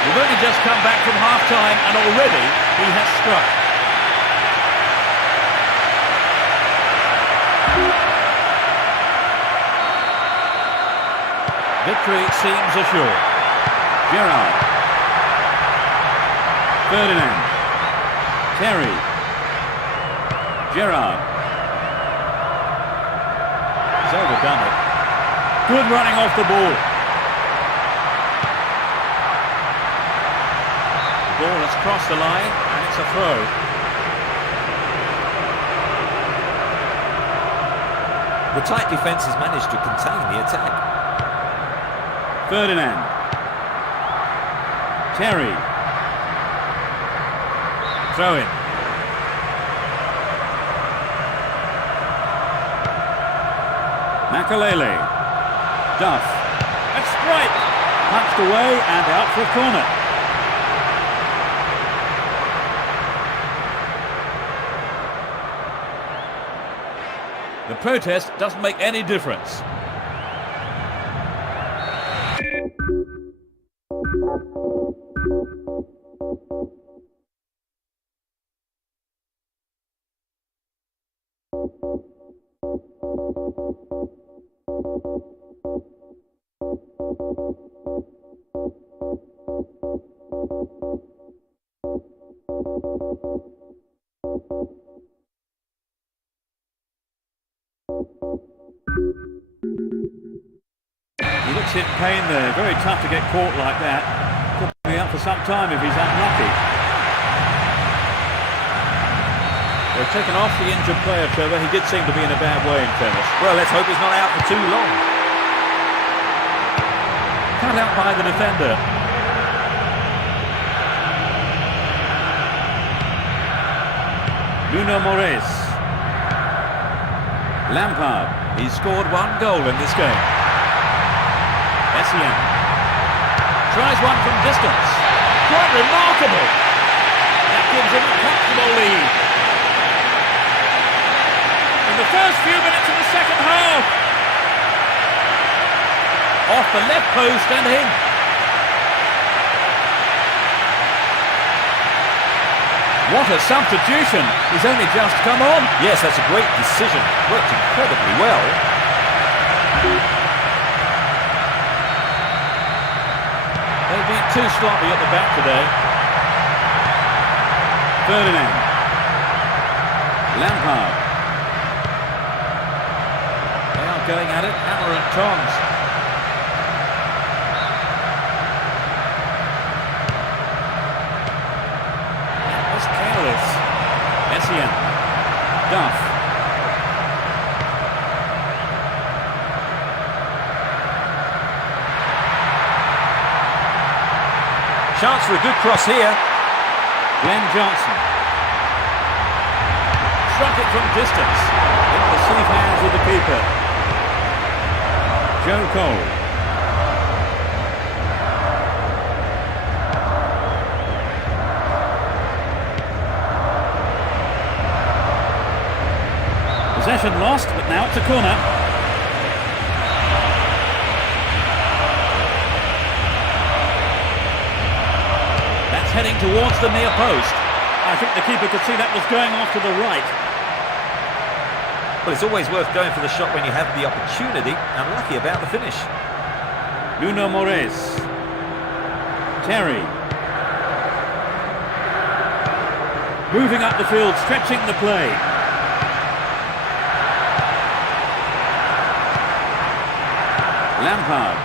We've only just come back from half-time and already he has struck. Victory seems assured. Gerrard. Ferdinand. Terry. Gerrard. He's overdone it. Good running off the ball. The ball has crossed the line and it's a throw. The tight defence has managed to contain the attack. Ferdinand. Terry. Throw in. Makalele. Duff. A strike. Punched away and out for a corner. The protest doesn't make any difference. He looks in pain there. Very tough to get caught like that. Could be out for some time if he's unlucky. They've taken off the injured player, Trevor. He did seem to be in a bad way, in fairness. Well, let's hope he's not out for too long. Cut out by the defender. Nuno Moraes. Lampard. He's scored one goal in this game. Essien. Tries one from distance. Quite remarkable. That gives him a comfortable lead. In the first few minutes of the second half. Off the left post and in. What a substitution. He's only just come on. Yes, that's a great decision. Worked incredibly well. They've been too sloppy at the back today. Ferdinand. Lampard. They are going at it, hammer and tongs. That was careless. Essien. Duff. Chance for a good cross here. Glenn Johnson. Struck it from distance. In the safe hands of the keeper. Joe Cole. Possession lost, but now it's a corner. That's heading towards the near post. I think the keeper could see that was going off to the right. Well, it's always worth going for the shot when you have the opportunity. Unlucky about the finish. Nuno Moraes. Terry. Moving up the field, stretching the play. Lampard.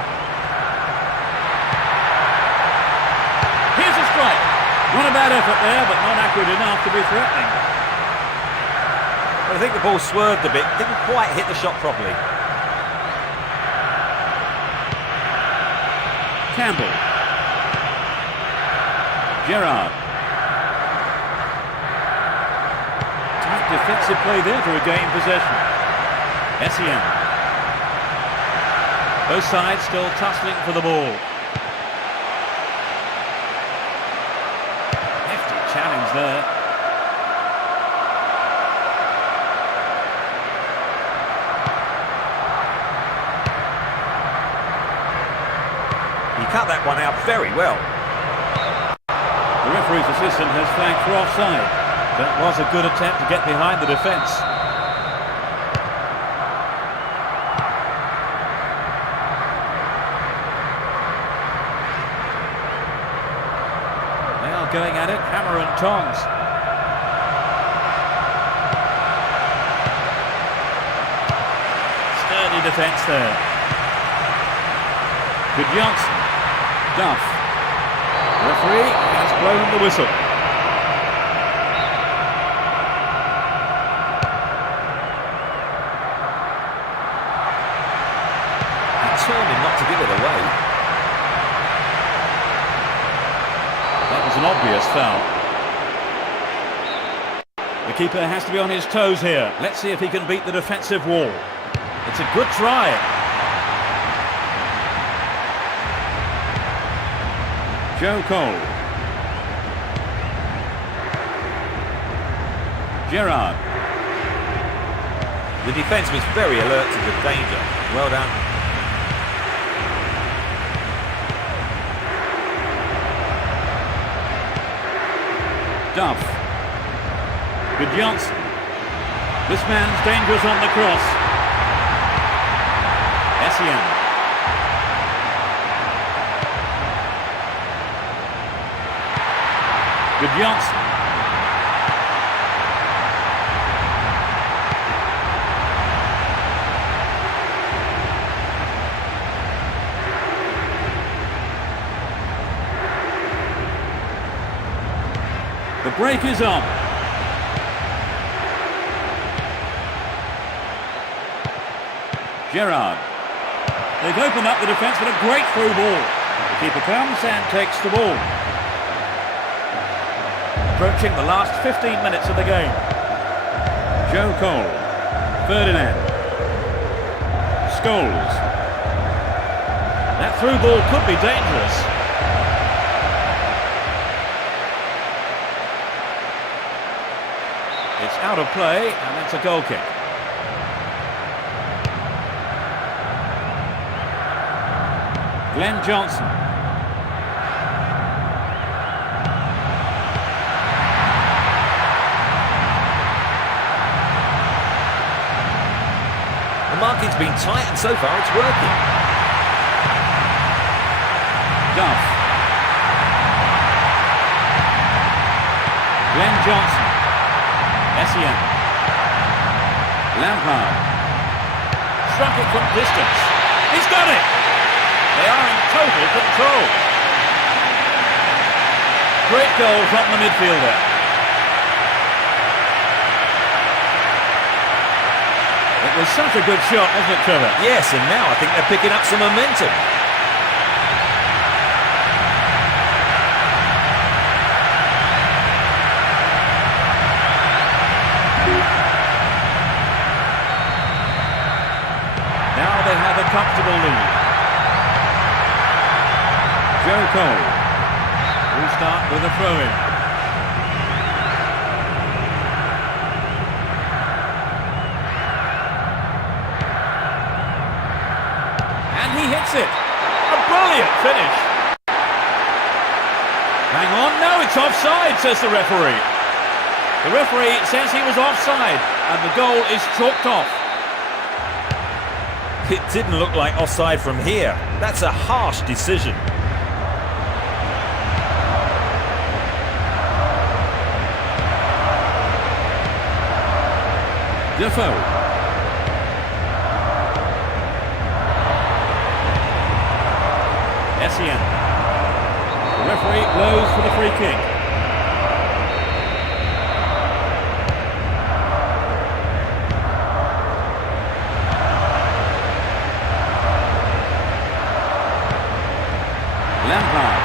Here's a strike. Not a bad effort there, but not accurate enough to be threatening. Well, I think the ball swerved a bit. Didn't quite hit the shot properly. Campbell. Gerrard. Tight defensive play there to regain possession. Essien. Both sides still tussling for the ball. Hefty challenge there. He cut that one out very well. The referee's assistant has flagged for offside. That was a good attempt to get behind the defence. They are going at it, hammer and tongs. Sturdy defence there. Good Johnson. Duff. Referee has blown the whistle. Determined not to give it away. That was an obvious foul. The keeper has to be on his toes here. Let's see if he can beat the defensive wall. It's a good try. Joe Cole. Gerrard. The defence was very alert to the danger. Well done. Duff. Good Johnson. This man's dangerous on the cross. Essien. Good Johnson. The break is on. Gerrard. They've opened up the defence with a great through ball. The keeper comes and takes the ball. Approaching the last 15 minutes of the game. Joe Cole. Ferdinand. Scholes. That through ball could be dangerous. It's out of play, and that's a goal kick. Glenn Johnson. The marking's been tight, and so far it's working. Duff. Glenn Johnson. Essien. Lampard. Struck it from distance. He's done it! They are in total control. Great goal from the midfielder. It was such a good shot, wasn't it, Trevor? Yes, and now I think they're picking up some momentum. Now they have a comfortable lead. Joe Cole will start with a throw-in. And he hits it. A brilliant finish. Hang on, no, it's offside, says the referee. The referee says he was offside, and the goal is chalked off. It didn't look like offside from here. That's a harsh decision. Defoe. Essien. The referee blows for the free kick. Lampard.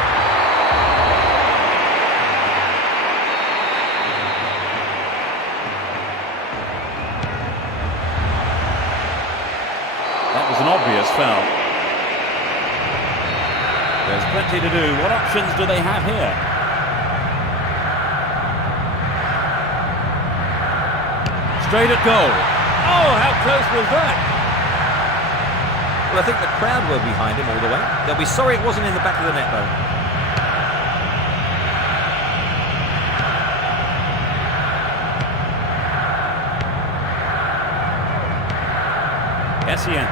That was an obvious foul. There's plenty to do. What options do they have here? Straight at goal. Oh, how close was that? Well, I think the crowd were behind him all the way. They'll be sorry it wasn't in the back of the net, though. Essien.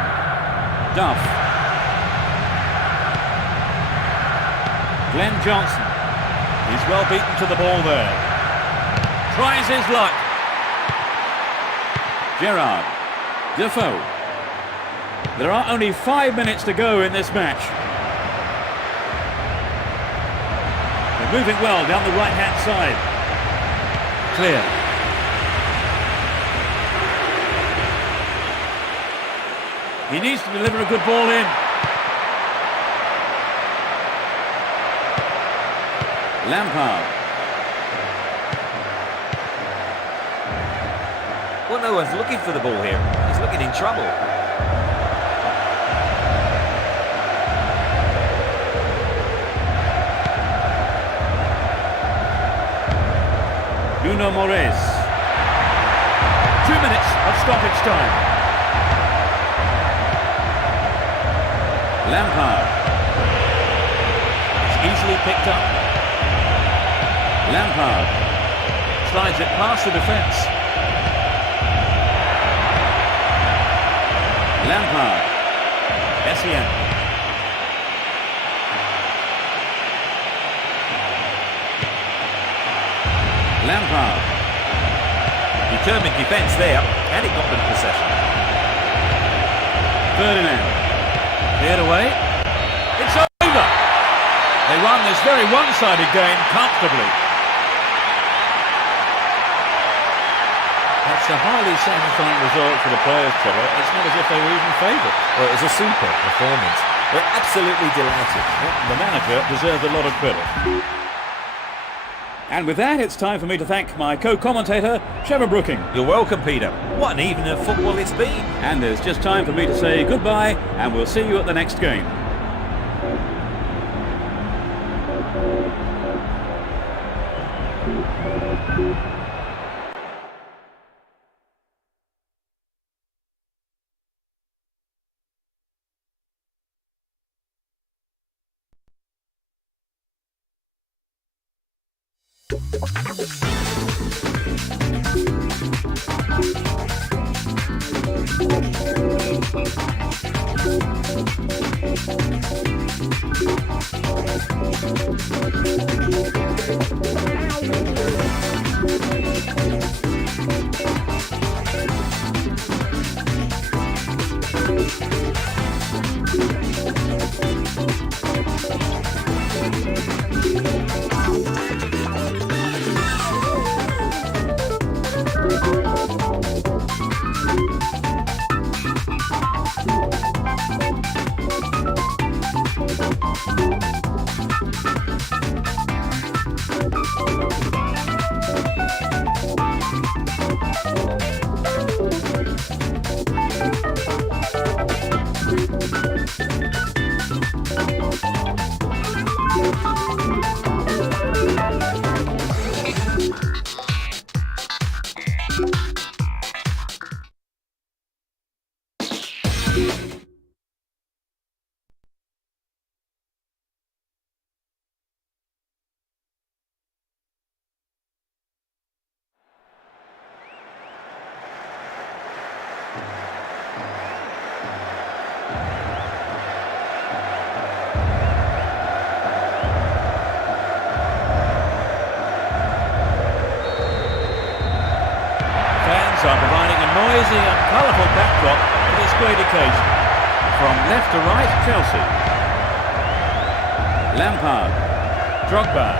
Duff. Glenn Johnson. He's well beaten to the ball there. Tries his luck. Gerrard. Defoe. There are only 5 minutes to go in this match. They're moving well down the right-hand side. Clear. He needs to deliver a good ball in. Lampard. Well, no one's looking for the ball here. He's looking in trouble. Nuno Moraes. 2 minutes of stoppage time. Lampard. It's easily picked up. Lampard slides it past the defence. Lampard. Essien. Lampard. Determined defence there, and it got them possession. Ferdinand. Cleared away. It's over. They won this very one-sided game comfortably. That's a highly satisfying result for the players, Trevor. It's not as if they were even favourites. Well, it was a super performance. We're absolutely delighted. The manager deserved a lot of credit. And with that, it's time for me to thank my co-commentator, Trevor Brooking. You're welcome, Peter. What an evening of football it's been. And there's just time for me to say goodbye, and we'll see you at the next game. Are providing a noisy and colourful backdrop for this great occasion. From left to right, Chelsea. Lampard. Drogba.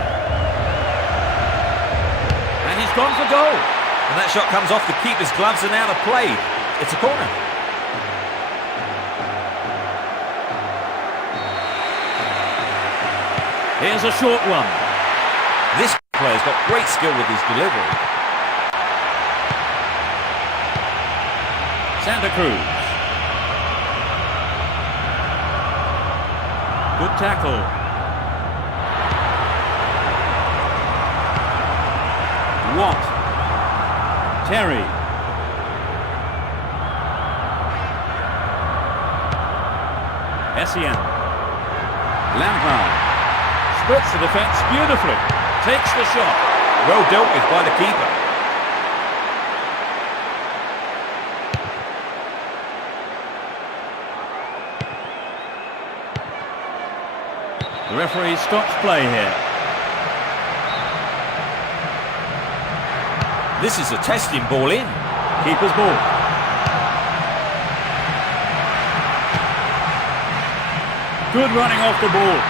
And he's gone for goal. And that shot comes off the keeper's gloves and out of play. It's a corner. Here's a short one. This player's got great skill with his delivery. Santa Cruz. Good tackle. Watt. Terry. Essien. Lampard. Splits the defence beautifully. Takes the shot. Well dealt with by the keeper. The referee stops play here. This is a testing ball in. Keeper's ball. Good running off the ball.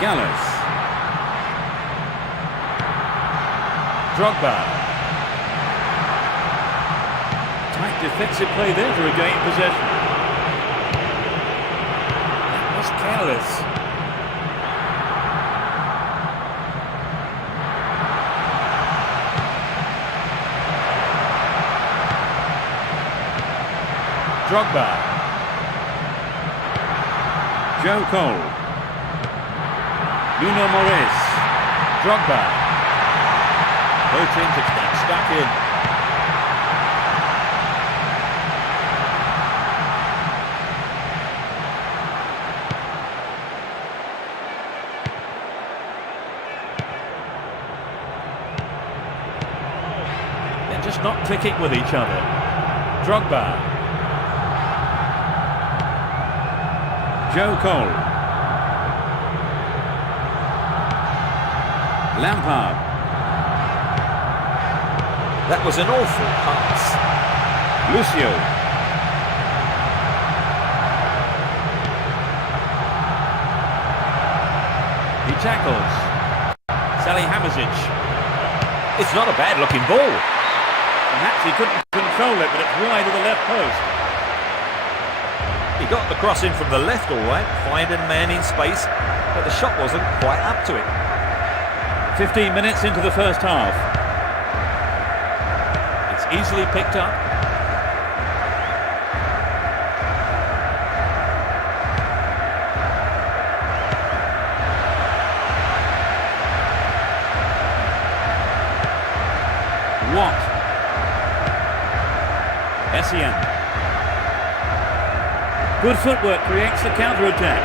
Gallas. Drogba. Tight defensive play there to regain possession. Careless. Drogba. Joe Cole. Nuno Moraes. Drogba. Both teams get stuck in. Just not clicking with each other. Drogba. Joe Cole. Lampard. That was an awful pass. Lucio. He tackles. Salihamidzic. It's not a bad looking ball. Perhaps he couldn't control it, but it's wide of the left post. He got the cross in from the left all right, finding man in space, but the shot wasn't quite up to it. 15 minutes into the first half. It's easily picked up. Watt. Essien. Good footwork creates the counter-attack.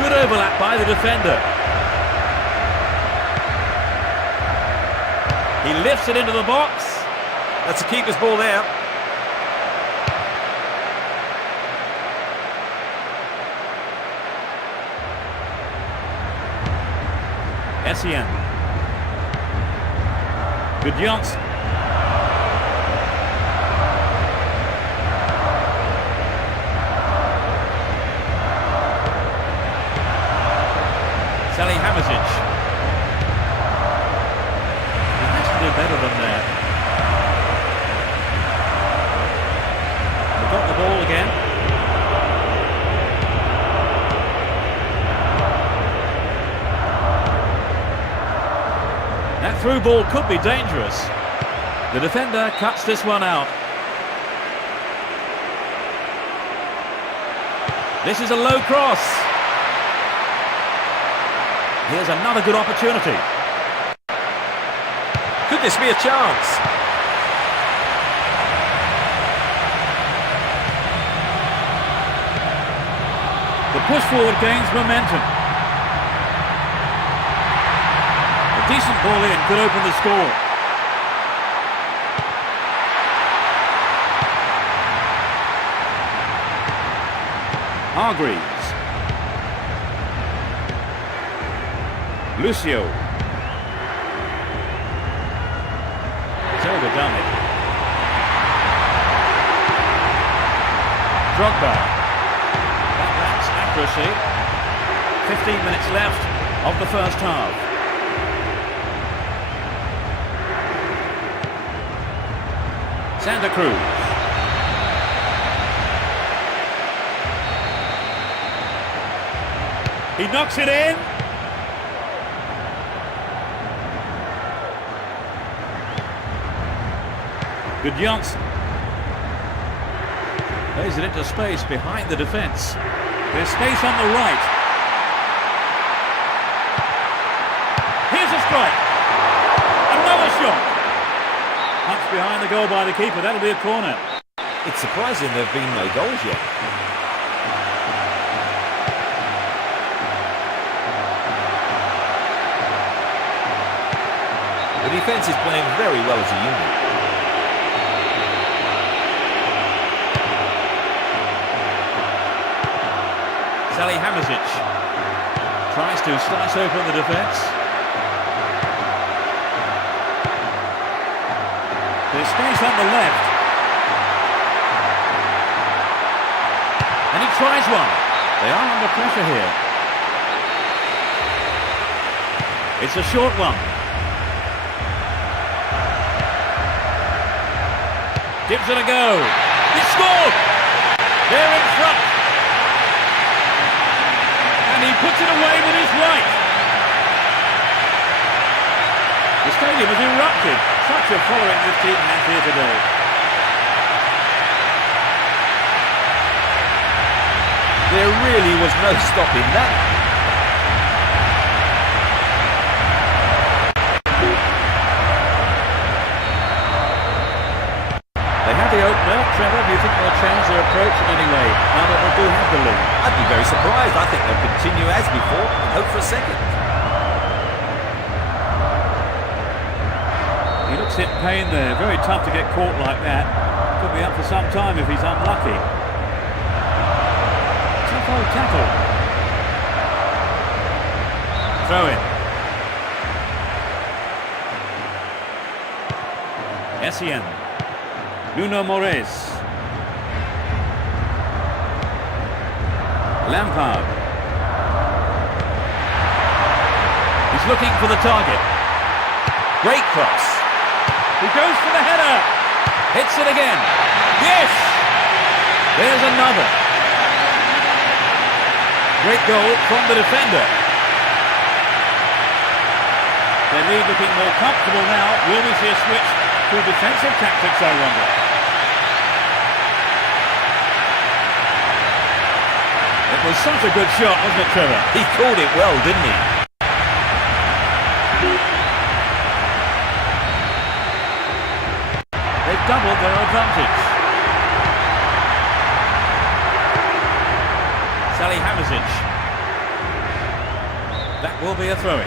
Good overlap by the defender. He lifts it into the box. That's a keeper's ball there. Essien. Good Johnson. Salihamidzic. He has to do better than that. They've got the ball again. That through ball could be dangerous. The defender cuts this one out. This is a low cross. Here's another good opportunity. Could this be a chance? The push forward gains momentum. A decent ball in could open the score. Hargreaves. Lucio. He's overdone it. Drogba. That lacks accuracy. 15 minutes left of the first half. Santa Cruz. He knocks it in. Good Johnson. Plays it into space behind the defence. There's space on the right. Here's a strike. Another shot. Punch behind the goal by the keeper. That'll be a corner. It's surprising there have been no goals yet. The defence is playing very well as a unit. Salihamidzic tries to slice open the defence. There's space on the left. And he tries one. They are under pressure here. It's a short one. Gives it a go. He scored! They're in front. And he puts it away with his right. The stadium has erupted. Such a following this team has here today. There really was no stopping that. They have the opener. Trevor, do you think they'll change their approach in any way now that they do have the lead? I'd be very surprised. I think they'll continue as before and hope for a second. He looks in pain there. Very tough to get caught like that. Could be up for some time if he's unlucky. Well tackled. Throw in. Essien. Nuno Moraes. Lampard. He's looking for the target. Great cross. He goes for the header. Hits it again. Yes! There's another. Great goal from the defender. Their lead looking more comfortable now. Will we see a switch to defensive tactics, I wonder? It was such a good shot, wasn't it, Trevor? He called it well, didn't he? They've doubled their advantage. Salihamidzic. That will be a throw-in.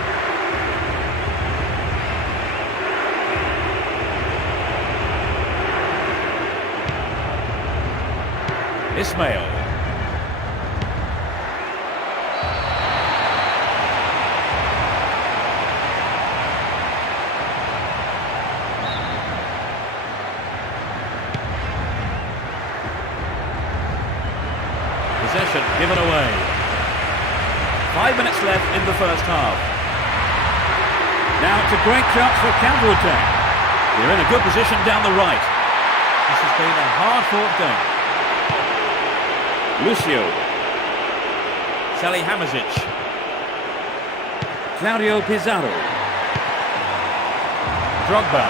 Ismail. Possession given away. 5 minutes left in the first half. Now it's a great chance for counter-attack. They're in a good position down the right. This has been a hard-fought game. Lucio. Salihamidzic. Claudio Pizarro. Drogba.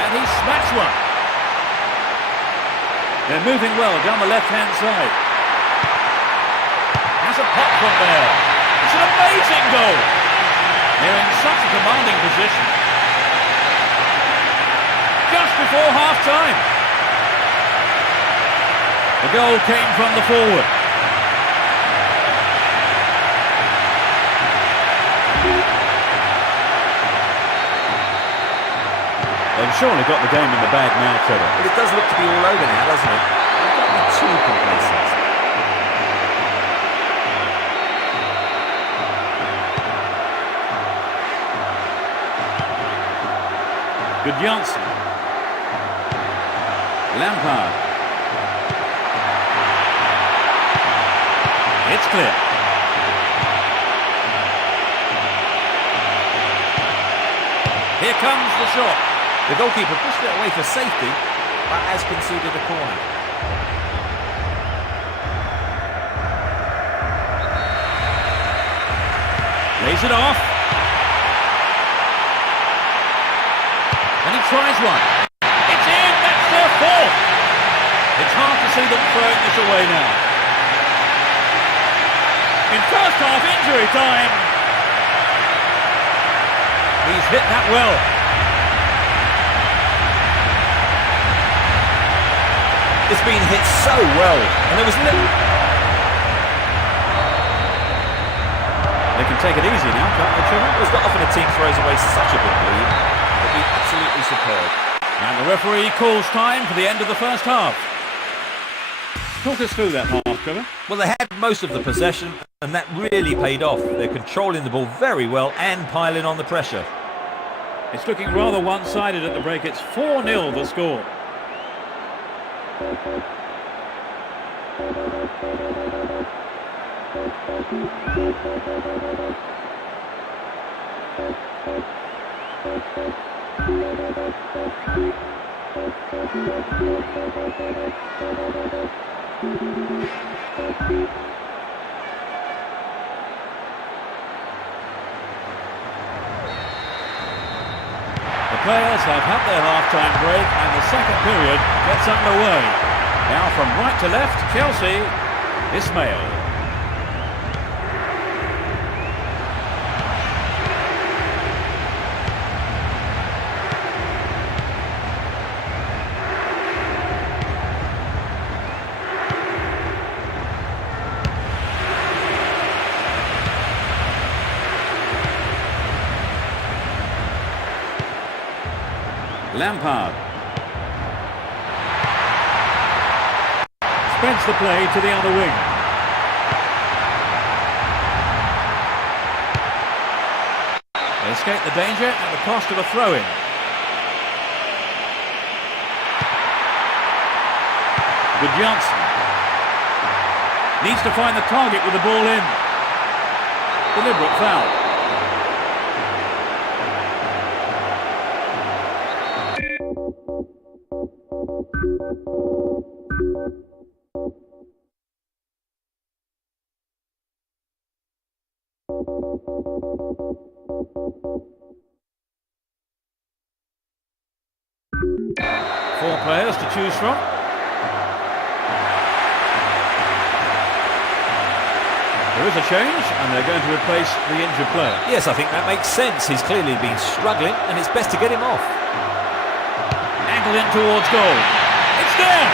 And he smacks one. They're moving well down the left-hand side. Has a pop from there. It's an amazing goal. They're in such a commanding position. Just before half-time. The goal came from the forward. They've surely got the game in the bag now, Trevor. But it does look to be all over now, doesn't it? They've got to be too complacent. Good Janssen. Lampard. It's clear. Here comes the shot. The goalkeeper pushed it away for safety, but has conceded a corner. Lays it off. And he tries one. It's in! That's their fourth! It's hard to see them throwing this away now. In first half injury time. He's hit that well. It's been hit so well, and there was no... They can take it easy now, can't they, Trevor? It's not often a team throws away such a big lead. It'll be absolutely superb. And the referee calls time for the end of the first half. Talk us through that half, Trevor. Well, they had most of the possession, and that really paid off. They're controlling the ball very well and piling on the pressure. It's looking rather one-sided at the break. It's 4-0 the score. The players have had their half-time break and the second period gets underway. Now from right to left, Chelsea, Ismail. spreads the play to the other wing. They escape the danger at the cost of a throw-in. Good Johnson. Needs to find the target with the ball in. Deliberate foul. Four players to choose from. There is a change, and they're going to replace the injured player. Yes, I think that makes sense. He's clearly been struggling, and it's best to get him off. Angle in towards goal. It's there!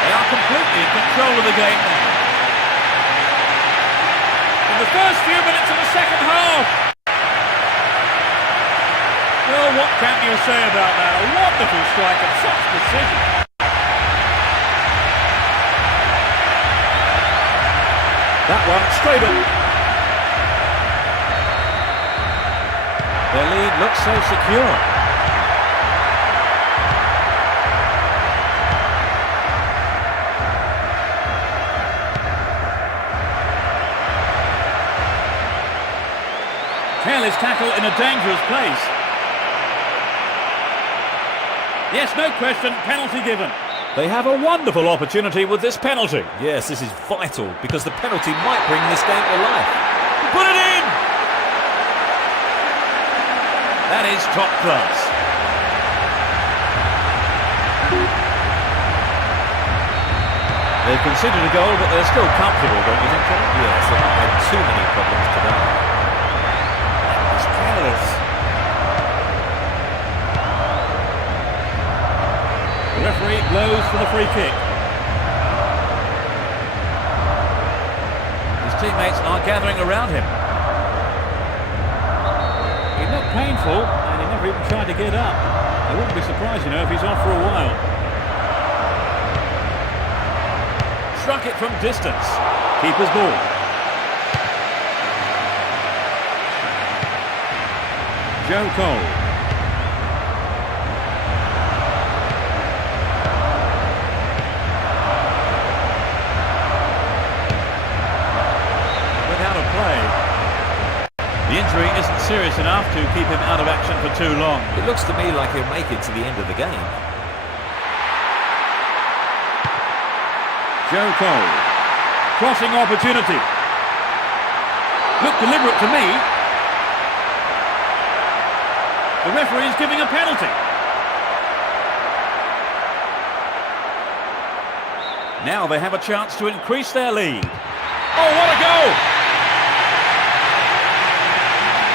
They are completely in control of the game now. In the first few minutes of the second half. Well, what can you say about that? A wonderful strike and such precision. That one straight on. Their lead looks so secure. Careless tackle in a dangerous place. Yes, no question, penalty given. They have a wonderful opportunity with this penalty. Yes, this is vital, because the penalty might bring this game to life. Put it in! That is top class. They've conceded a goal, but they're still comfortable, don't you think, Kevin? Yes, they've not had too many problems today. That's careless. The referee blows for the free kick. His teammates are gathering around him. He looked painful, and he never even tried to get up. I wouldn't be surprised, you know, if he's off for a while. Struck it from distance. Keeper's ball. Joe Cole. Without a play. The injury isn't serious enough to keep him out of action for too long. It looks to me like he'll make it to the end of the game. Joe Cole. Crossing opportunity. Looked deliberate to me. The referee is giving a penalty. Now they have a chance to increase their lead. Oh, what a goal!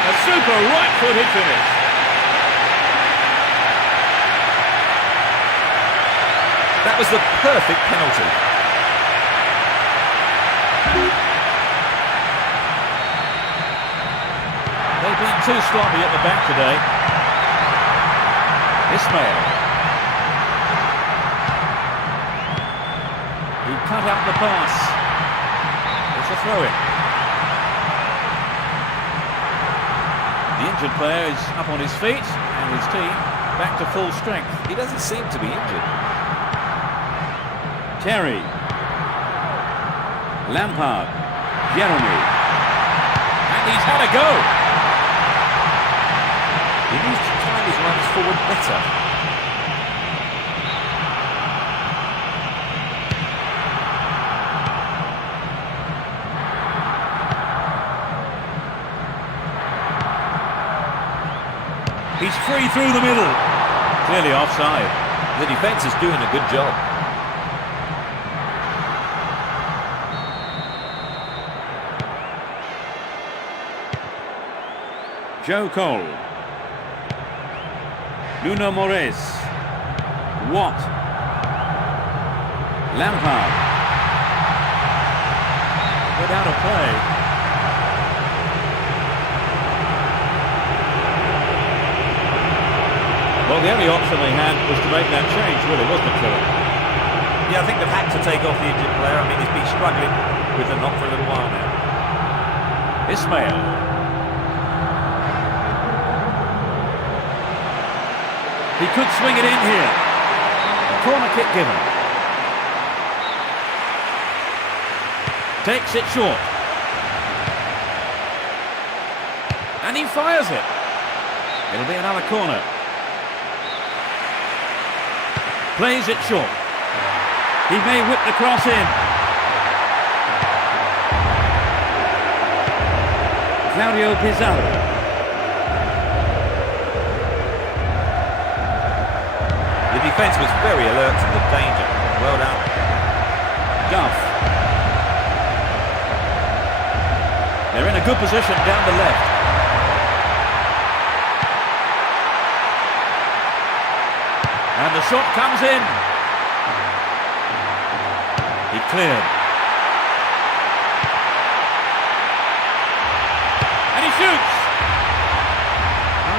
A super right-footed finish. That was the perfect penalty. They've been too sloppy at the back today. Ismail. He cut out the pass. It's a throw-in. The injured player is up on his feet, and his team back to full strength. He doesn't seem to be injured. Terry. Lampard. Jeremy. And he's had a go. He needs to time his runs forward better. He's free through the middle. Clearly offside. The defence is doing a good job. Joe Cole. Nuno Moraes. Watt. Lampard. Without a play. Well, the only option they had was to make that change, really, wasn't it, Philip? Yeah, I think they've had to take off the injured player. I mean, he's been struggling with the knock for a little while now. Ismail. He could swing it in here. A corner kick given. Takes it short. And he fires it. It'll be another corner. Plays it short. He may whip the cross in. Claudio Pizarro. The defence was very alert to the danger. Well done. Duff. They're in a good position down the left. And the shot comes in. He cleared. And he shoots.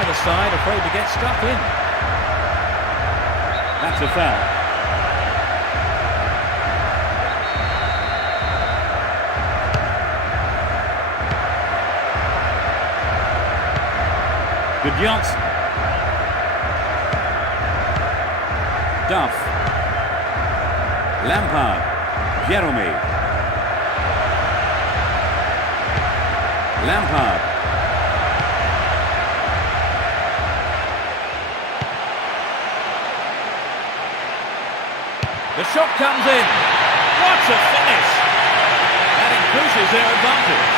Either side afraid to get stuck in. That's a foul. Good Johnson. Duff. Lampard. Jeremy. Lampard. The shot comes in. What a finish! That increases their advantage.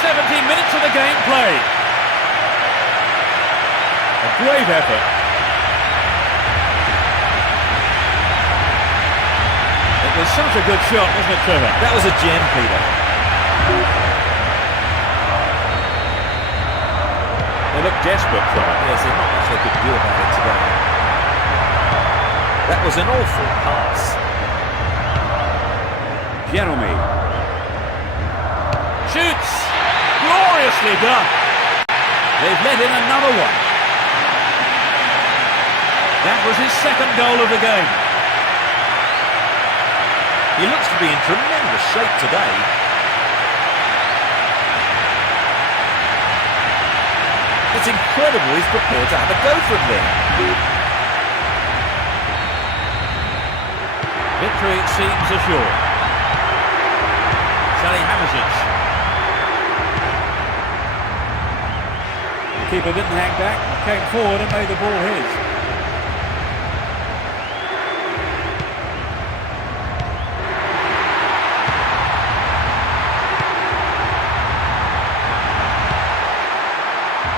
17 minutes of the game played. A great effort. It was such a good shot, wasn't it, Trevor? That was a gem, Peter. They look desperate, Trevor. Yes, there's not much they could do about it today. That was an awful pass. Jeremy. Shoots! Gloriously done. They've let in another one. That was his second goal of the game. He looks to be in tremendous shape today. It's incredible he's prepared to have a go from there. Victory seems assured. Salihamidzic. The keeper didn't hang back, came forward and made the ball his.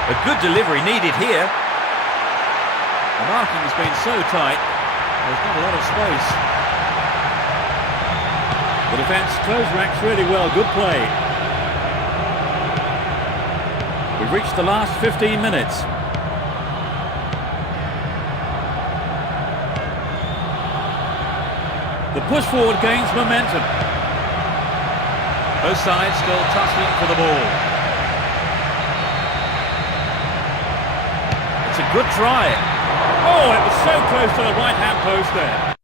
A good delivery needed here. The marking has been so tight, there's not a lot of space. The defence closed ranks really well, good play. We've reached the last 15 minutes. The push forward gains momentum. Both sides still tussling for the ball. It's a good try. Oh, it was so close to the right-hand post there.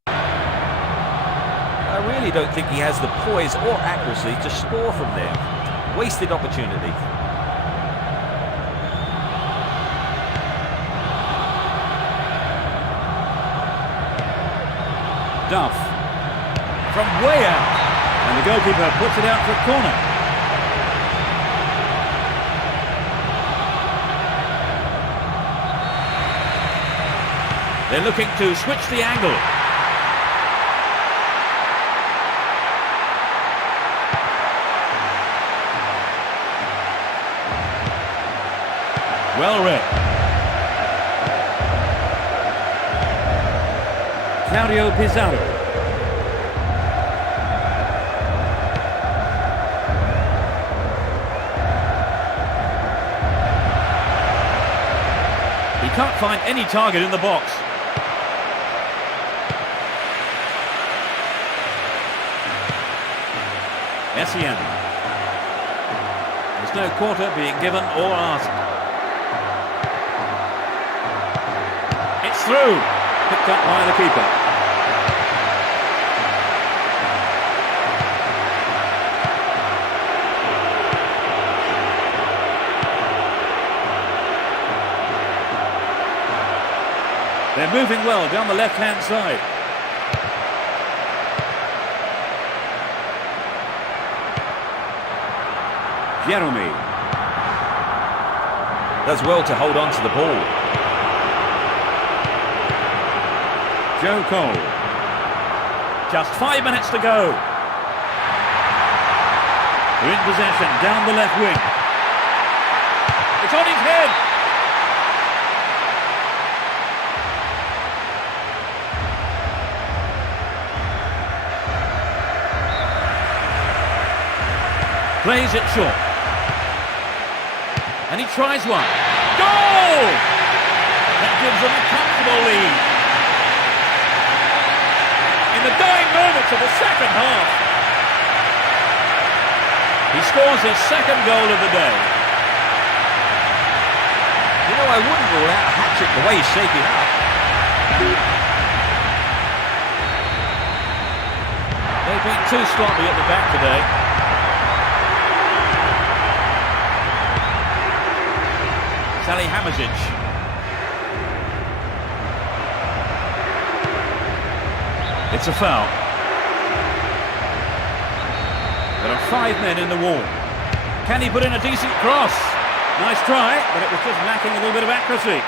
I really don't think he has the poise or accuracy to score from there. Wasted opportunity. Duff. From way out. And the goalkeeper puts it out for a corner. They're looking to switch the angle. Well read. Claudio Pizarro. He can't find any target in the box. Essien. There's no quarter being given or asked. It's through. Picked up by the keeper. They're moving well down the left-hand side. Jeremy. Does well to hold on to the ball. Joe Cole. Just 5 minutes to go. We're in possession down the left wing. It's on his head. Plays it short. And he tries one. Goal! That gives them a comfortable lead. In the dying moments of the second half, he scores his second goal of the day. You know, I wouldn't rule out a hat-trick the way he's shaping up. They've been too sloppy at the back today. Sally Hamazic. It's a foul. There are 5 men in the wall. Can he put in a decent cross? Nice try, but it was just lacking a little bit of accuracy.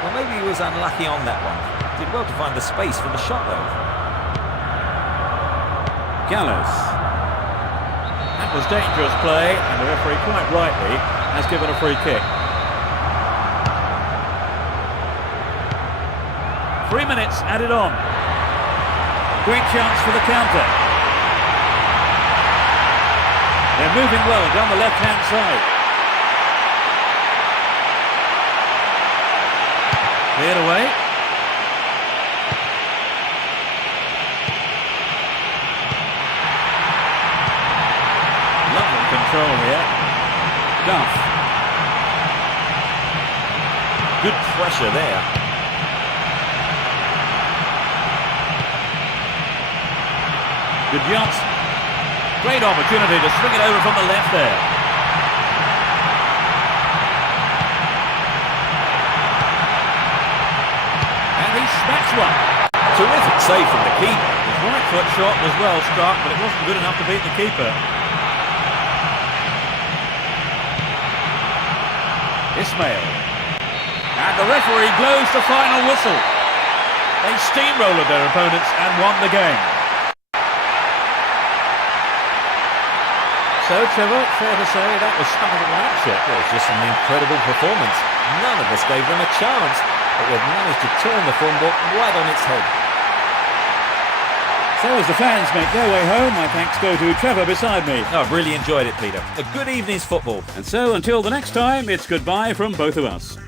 Well, maybe he was unlucky on that one. Did well to find the space for the shot, though. Gallows. That was dangerous play, and the referee quite rightly has given a free kick. 3 minutes added on. Great chance for the counter. They're moving well down the left-hand side. Cleared away. Lovely control here. Duff. Good pressure there. Good Johnson. Great opportunity to swing it over from the left there. And he smacks one. Terrific save from the keeper. His right foot shot was well struck, but it wasn't good enough to beat the keeper. Ismail. And the referee blows the final whistle. They steamrolled their opponents and won the game. So, Trevor, fair to say that was something of an upset. It was just an incredible performance. None of us gave them a chance, but they've managed to turn the form book right on its head. So as the fans make their way home, my thanks go to Trevor beside me. Oh, I've really enjoyed it, Peter. A good evening's football. And so until the next time, it's goodbye from both of us.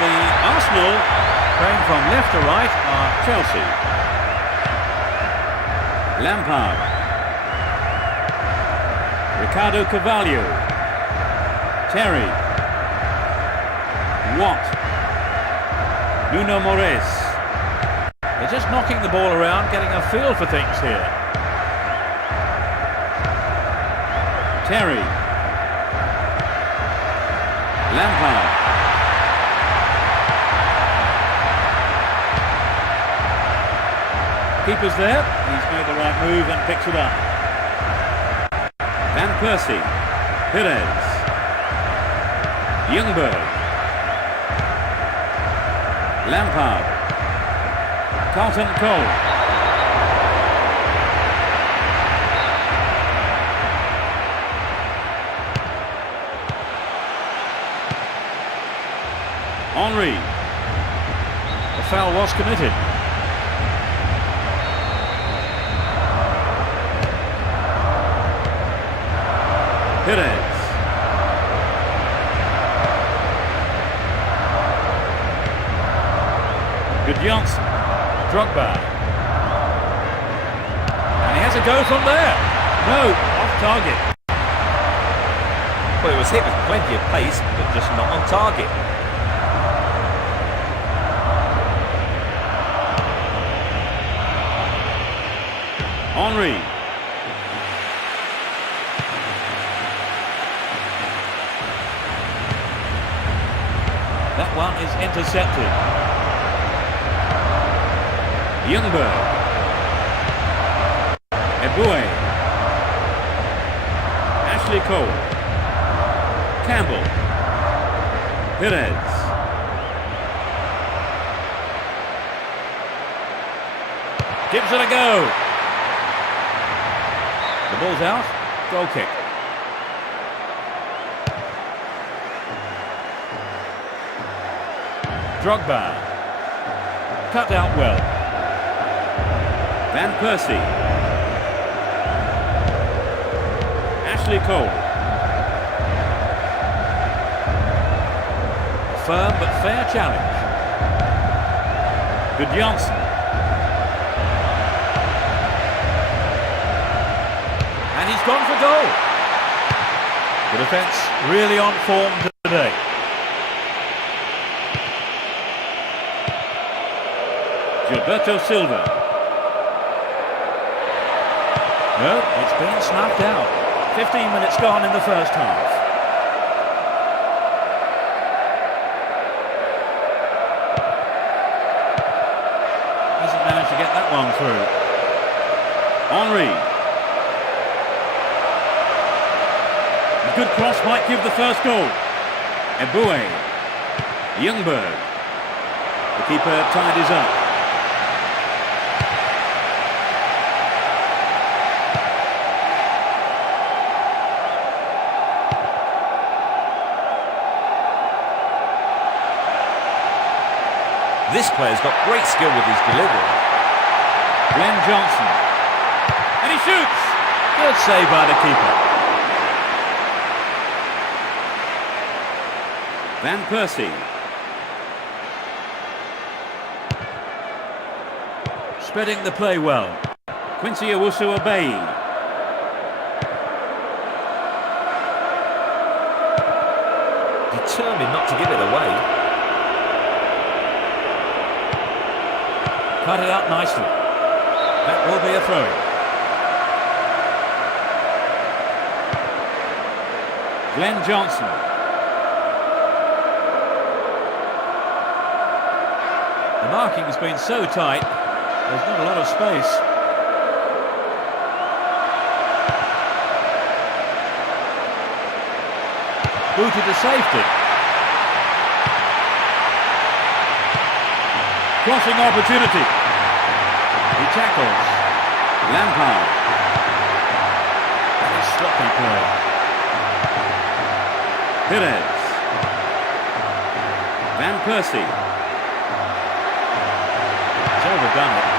the Arsenal, going from left to right, are Chelsea. Lampard. Ricardo Carvalho. Terry. Watt. Nuno Moraes. They're just knocking the ball around, getting a feel for things here. Terry. Lampard. Keeper's there. He's made the right move and picks it up. Van Persie. Perez. Ljungberg. Lampard. Carlton Cole. Henry. The foul was committed. Perez. Good Johnson. Drogba. And he has a go from there. No, off target. Well, it was hit with plenty of pace, but just not on target. Henry. That one is intercepted. Ljungberg. Eboué. Ashley Cole. Campbell. Perez. Gives it a go. The ball's out. Goal kick. Drogba. Cut out well. Van Persie. Ashley Cole. Firm but fair challenge. Good Johnson. And he's gone for goal. The defence really on form today. Gilberto Silva. No, it's been snuffed out. 15 minutes gone in the first half. Hasn't managed to get that one through. Henry. A good cross might give the first goal. Eboué. Ljungberg. The keeper tidies up. This player's got great skill with his delivery. Glenn Johnson. And he shoots! Good save by the keeper. Van Persie. Spreading the play well. Quincy Owusu-Abeyi. Determined not to give it away. Cut it out nicely. That will be a throw. Glenn Johnson. The marking has been so tight, there's not a lot of space. Booted to safety. Crossing opportunity. He tackles. Lampard. That is sloppy play. Perez. Van Persie. He's overdone it.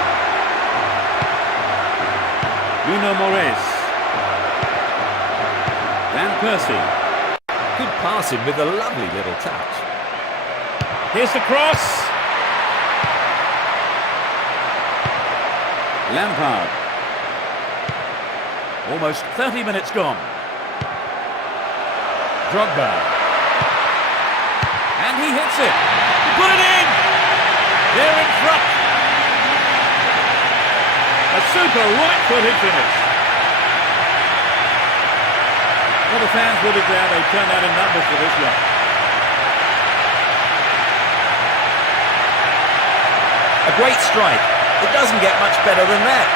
Nuno Moraes. Van Persie. Good passing with a lovely little touch. Here's the cross. Lampard. Almost 30 minutes gone. Drogba. And he hits it. Put it in! They're in front. A super right-footed finish. Well, the fans will be glad they turned out in numbers for this one. A great strike. It doesn't get much better than that.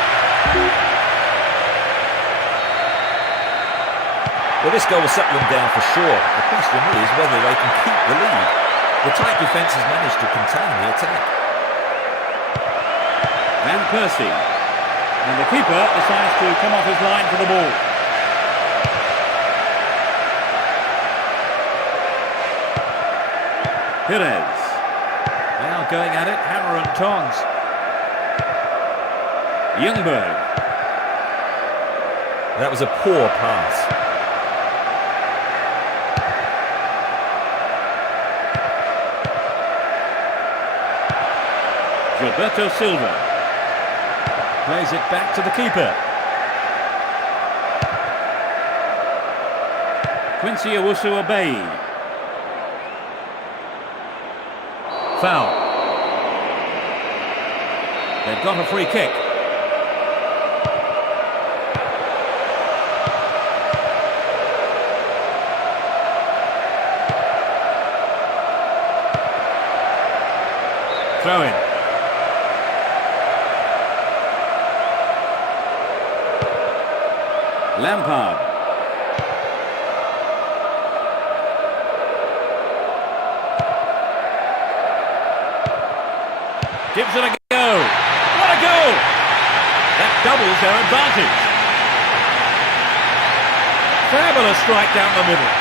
Well, this goal will settle them down for sure. The question is whether they can keep the lead. The tight defence has managed to contain the attack. Van Persie. And the keeper decides to come off his line for the ball. Pires. They are going at it, hammer and tongs. Ljungberg. That was a poor pass. Gilberto Silva plays it back to the keeper. Quincy Owusu-Abeyi. Foul. They've got a free kick. Throw in. Lampard. Gives it a go. What a goal! That doubles their advantage. Fabulous strike down the middle.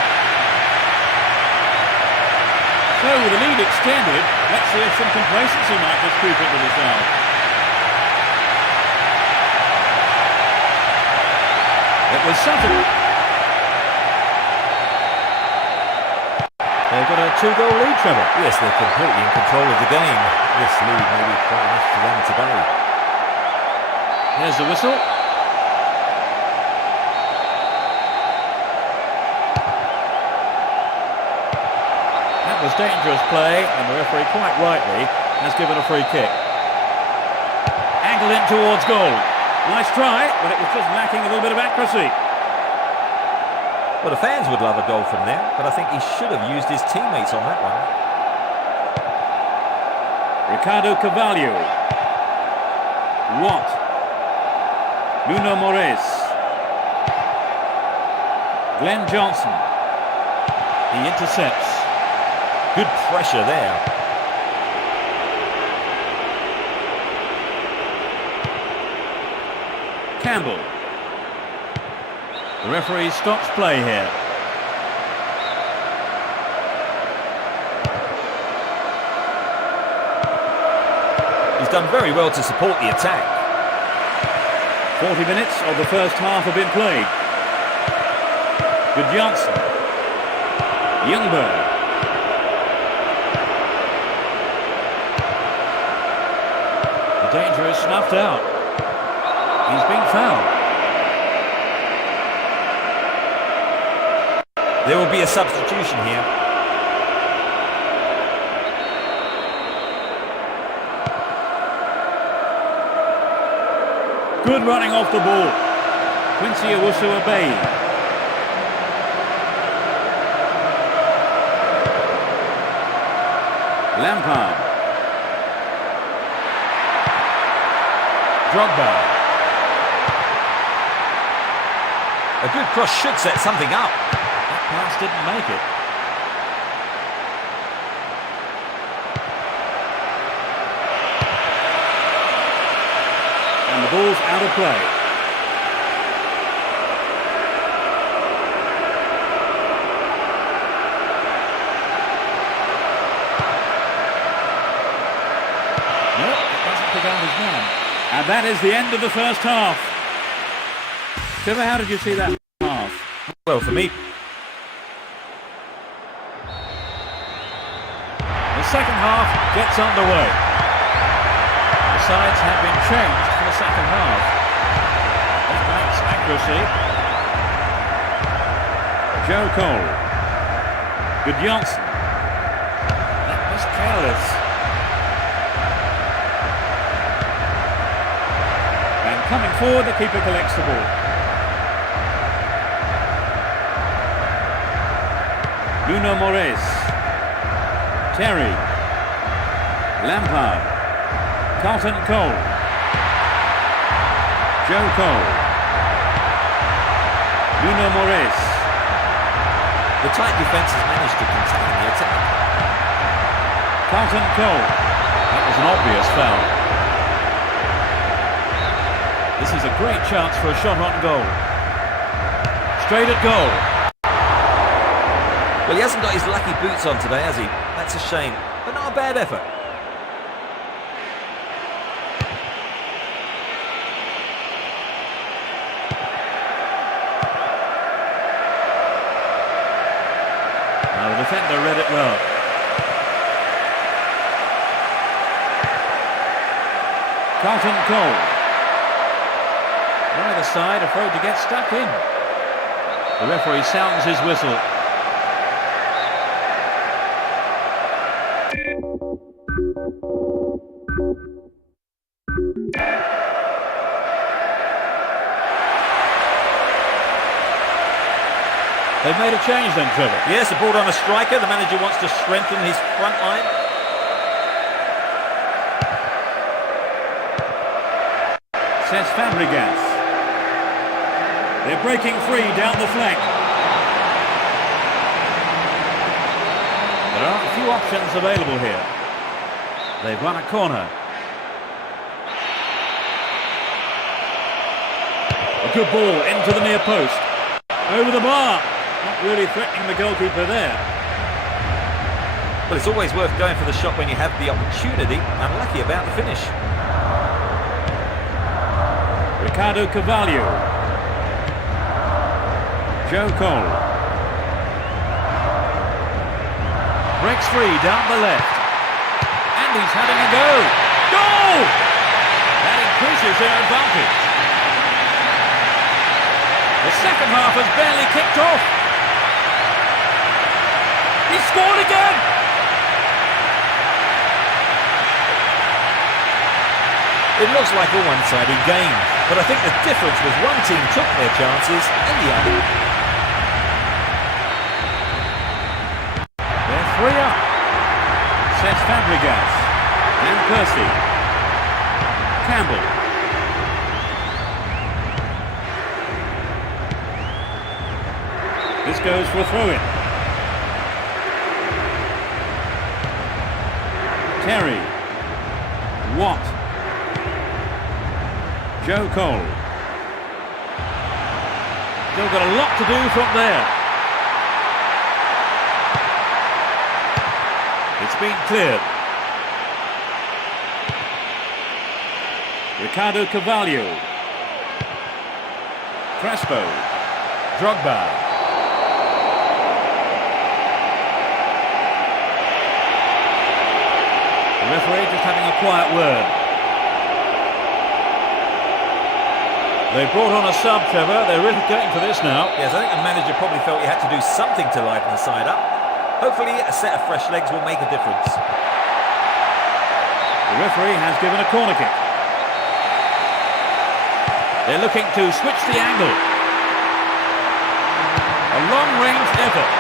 So with the lead extended, let's see if some complacency might just creep into the side. It was Sutton. They've got a 2-goal lead, Trevor. Yes, they're completely in control of the game. This lead may be quite enough for them today. Here's the whistle. That was dangerous play, and the referee quite rightly has given a free kick. Angled in towards goal. Nice try, but it was just lacking a little bit of accuracy. Well, the fans would love a goal from there, but I think he should have used his teammates on that one. Ricardo Carvalho. Watt. Nuno Moraes. Glenn Johnson. He intercepts. Good pressure there. Campbell. The referee stops play here. He's done very well to support the attack. 40 minutes of the first half have been played. Good Johnson. Ljungberg. The danger is snuffed out. He's been fouled. There will be a substitution here. Good running off the ball. Quincy Owusu-Abeyi. Lampard. Drogba. A good cross should set something up. That pass didn't make it. And the ball's out of play. No, it doesn't pick out his man. And that is the end of the first half. Trevor, how did you see that half? Well, for me, The second half gets underway. The sides have been changed for the second half. That lacks accuracy. Joe Cole. Good Johnson. That was careless. And coming forward, the keeper collects the ball. Nuno Moraes. Terry. Lampard. Carlton Cole. Joe Cole. Nuno Moraes. The tight defence has managed to contain the attack. Carlton Cole. That was an obvious foul. This is a great chance for a shot on goal. Straight at goal. Well, he hasn't got his lucky boots on today, has he? That's a shame, but not a bad effort. The defender read it well. Carlton Cole. Neither side afraid to get stuck in. The referee sounds his whistle. They've made a change then, Trevor. Yes, they brought on a striker. The manager wants to strengthen his front line. Says Fabregas. They're breaking free down the flank. There are a few options available here. They've run a corner. A good ball into the near post. Over the bar. Not really threatening the goalkeeper there. Well, it's always worth going for the shot when you have the opportunity. Unlucky about the finish. Ricardo Carvalho. Joe Cole. Breaks free down the left. And he's having a go. Goal! That increases their advantage. The second half has barely kicked off. He scored again! It looks like a one-sided game, but I think the difference was one team took their chances and the other. They're 3 up. Says Fabregas. And Percy. Campbell. This goes for a throw-in. Terry. Watt. Joe Cole. Still got a lot to do from there. It's been cleared. Ricardo Carvalho. Crespo. Drogba. The referee just having a quiet word. They brought on a sub, Trevor. They're really going for this now. Yes, I think the manager probably felt he had to do something to liven the side up. Hopefully a set of fresh legs will make a difference. The referee has given a corner kick. They're looking to switch the angle. A long-range effort.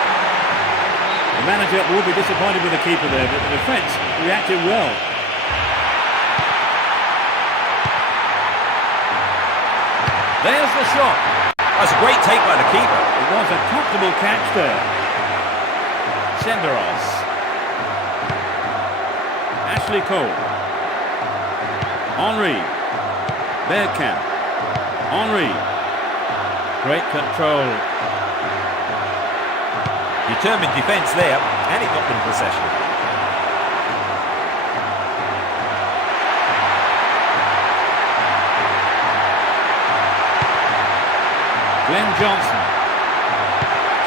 The manager will be disappointed with the keeper there, but the defence reacted well. There's the shot. That's a great take by the keeper. It was a comfortable catch there. Senderos. Ashley Cole. Henry. Bergkamp. Henry. Great control. Determined defence there, and it got them possession. Glenn Johnson.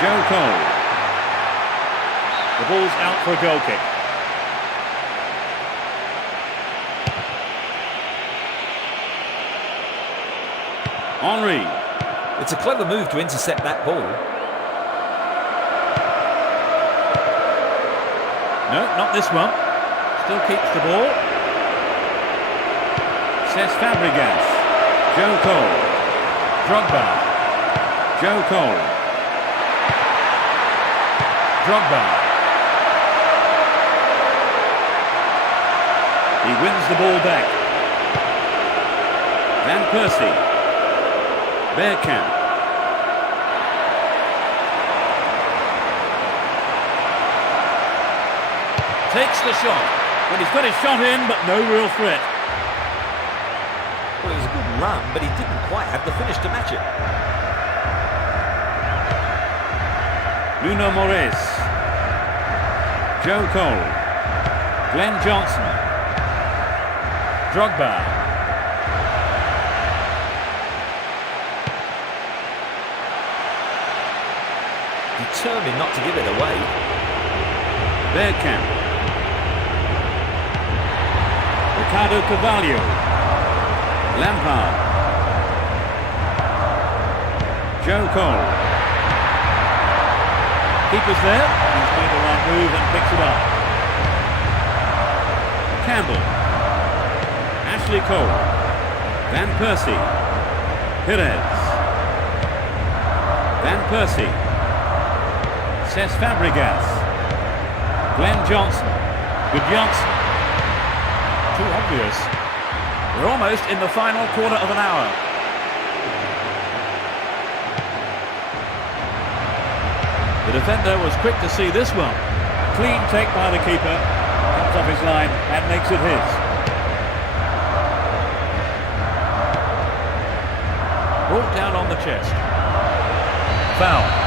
Joe Cole. The ball's out for a goal kick. Henry. It's a clever move to intercept that ball. No, not this one. Still keeps the ball. Cesc Fabregas. Joe Cole. Drogba. Joe Cole. Drogba. He wins the ball back. Van Persie. Bergkamp. Takes the shot. Well, he's got his shot in, but no real threat. Well, it was a good run, but he didn't quite have the finish to match it. Nuno Moraes. Joe Cole. Glenn Johnson. Drogba. Determined not to give it away. Bergkamp. Ricardo Carvalho. Lampard. Joe Cole. Keeper's there. He's made the right move and picks it up. Campbell. Ashley Cole. Van Persie. Perez. Van Persie. Cesc Fabregas. Glenn Johnson. Good Johnson. Too obvious. We're almost in the final quarter of an hour. The defender was quick to see this one. Clean take by the keeper. Comes off his line and makes it his. Brought down on the chest. Foul.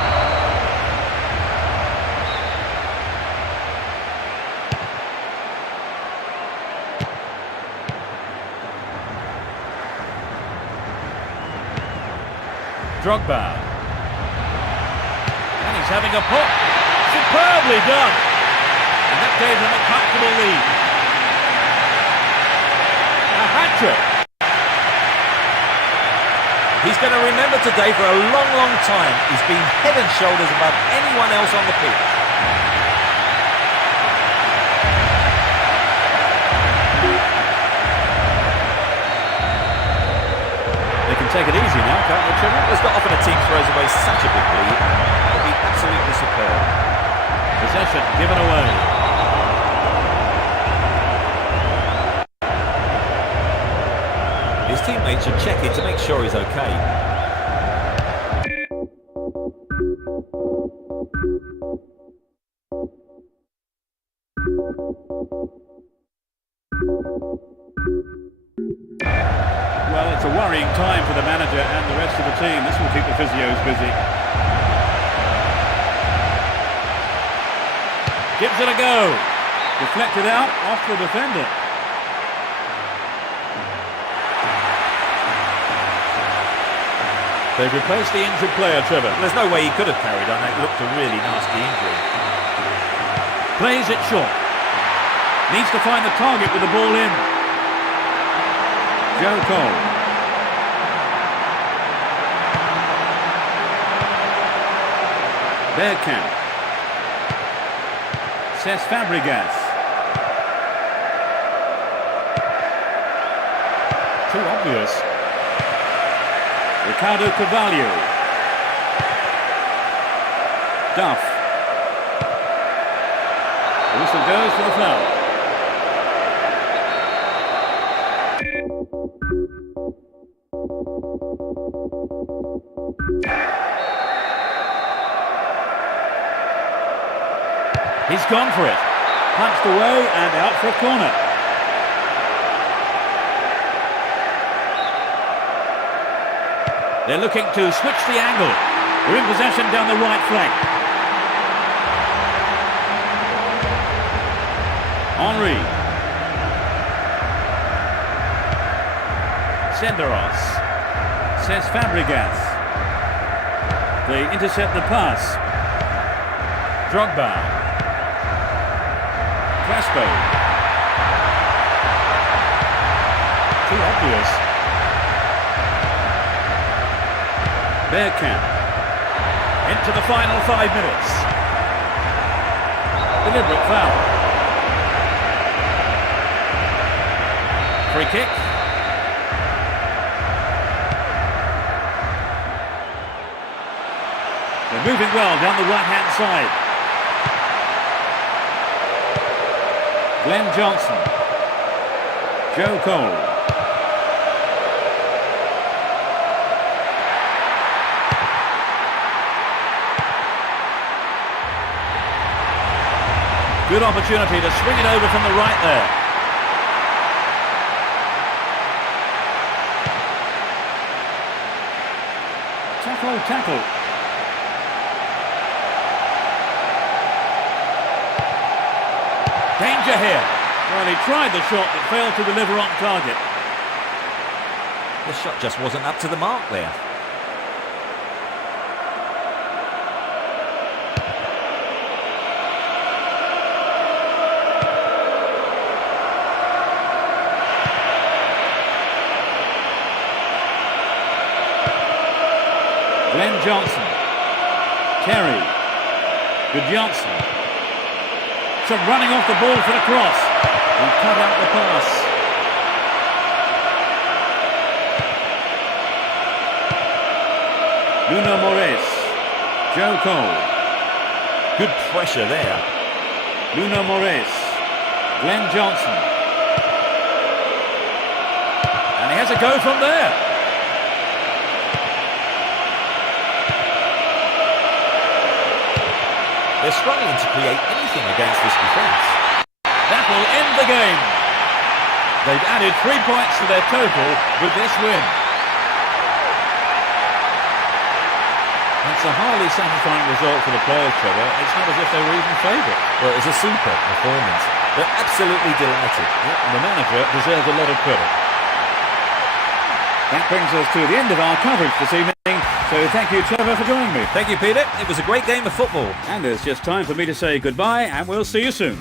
Drogba. And he's having a pop. Superbly done. And that gave him a comfortable lead. A hat-trick. He's going to remember today for a long, long time. He's been head and shoulders above anyone else on the pitch. Take it easy now, can't they, Trevor? It's not often a team throws away such a big lead. It'll be absolutely superb. Possession given away. His teammates should check in to make sure he's okay. Well, it's a worrying time for the manager and the rest of the team. This will keep the physios busy. Gives it a go. Deflected out off the defender. They've replaced the injured player, Trevor. There's no way he could have carried on. It looked a really nasty injury. Plays it short. Needs to find the target with the ball in. Joe Cole. Bergkamp. Cesc Fabregas. Too obvious. Ricardo Carvalho. Duff. Whistle goes for the foul. He's gone for it. Punched away and out for a corner. They're looking to switch the angle. We're in possession down the right flank. Henry. Senderos. Cesc Fabregas. They intercept the pass. Drogba. Crespo. Too obvious. Bergkamp. Into the final 5 minutes. Deliberate foul. Free kick. They're moving well down the right-hand side. Glenn Johnson. Joe Cole. Good opportunity to swing it over from the right there. Tackle. Danger here. Well, he tried the shot but failed to deliver on target. The shot just wasn't up to the mark there. Glenn Johnson. Terry. Good Johnson. Some running off the ball for the cross. He cut out the pass. Nuno Moraes. Joe Cole. Good pressure there. Nuno Moraes. Glenn Johnson. And he has a go from there. They're struggling to create anything against this defence. That will end the game. They've added 3 points to their total with this win. That's a highly satisfying result for the players, Trevor. It's not as if they were even favourites. Well, it was a super performance. They're absolutely delighted. And the manager deserves a lot of credit. That brings us to the end of our coverage this evening. So thank you, Trevor, for joining me. Thank you, Peter. It was a great game of football. And it's just time for me to say goodbye, and we'll see you soon.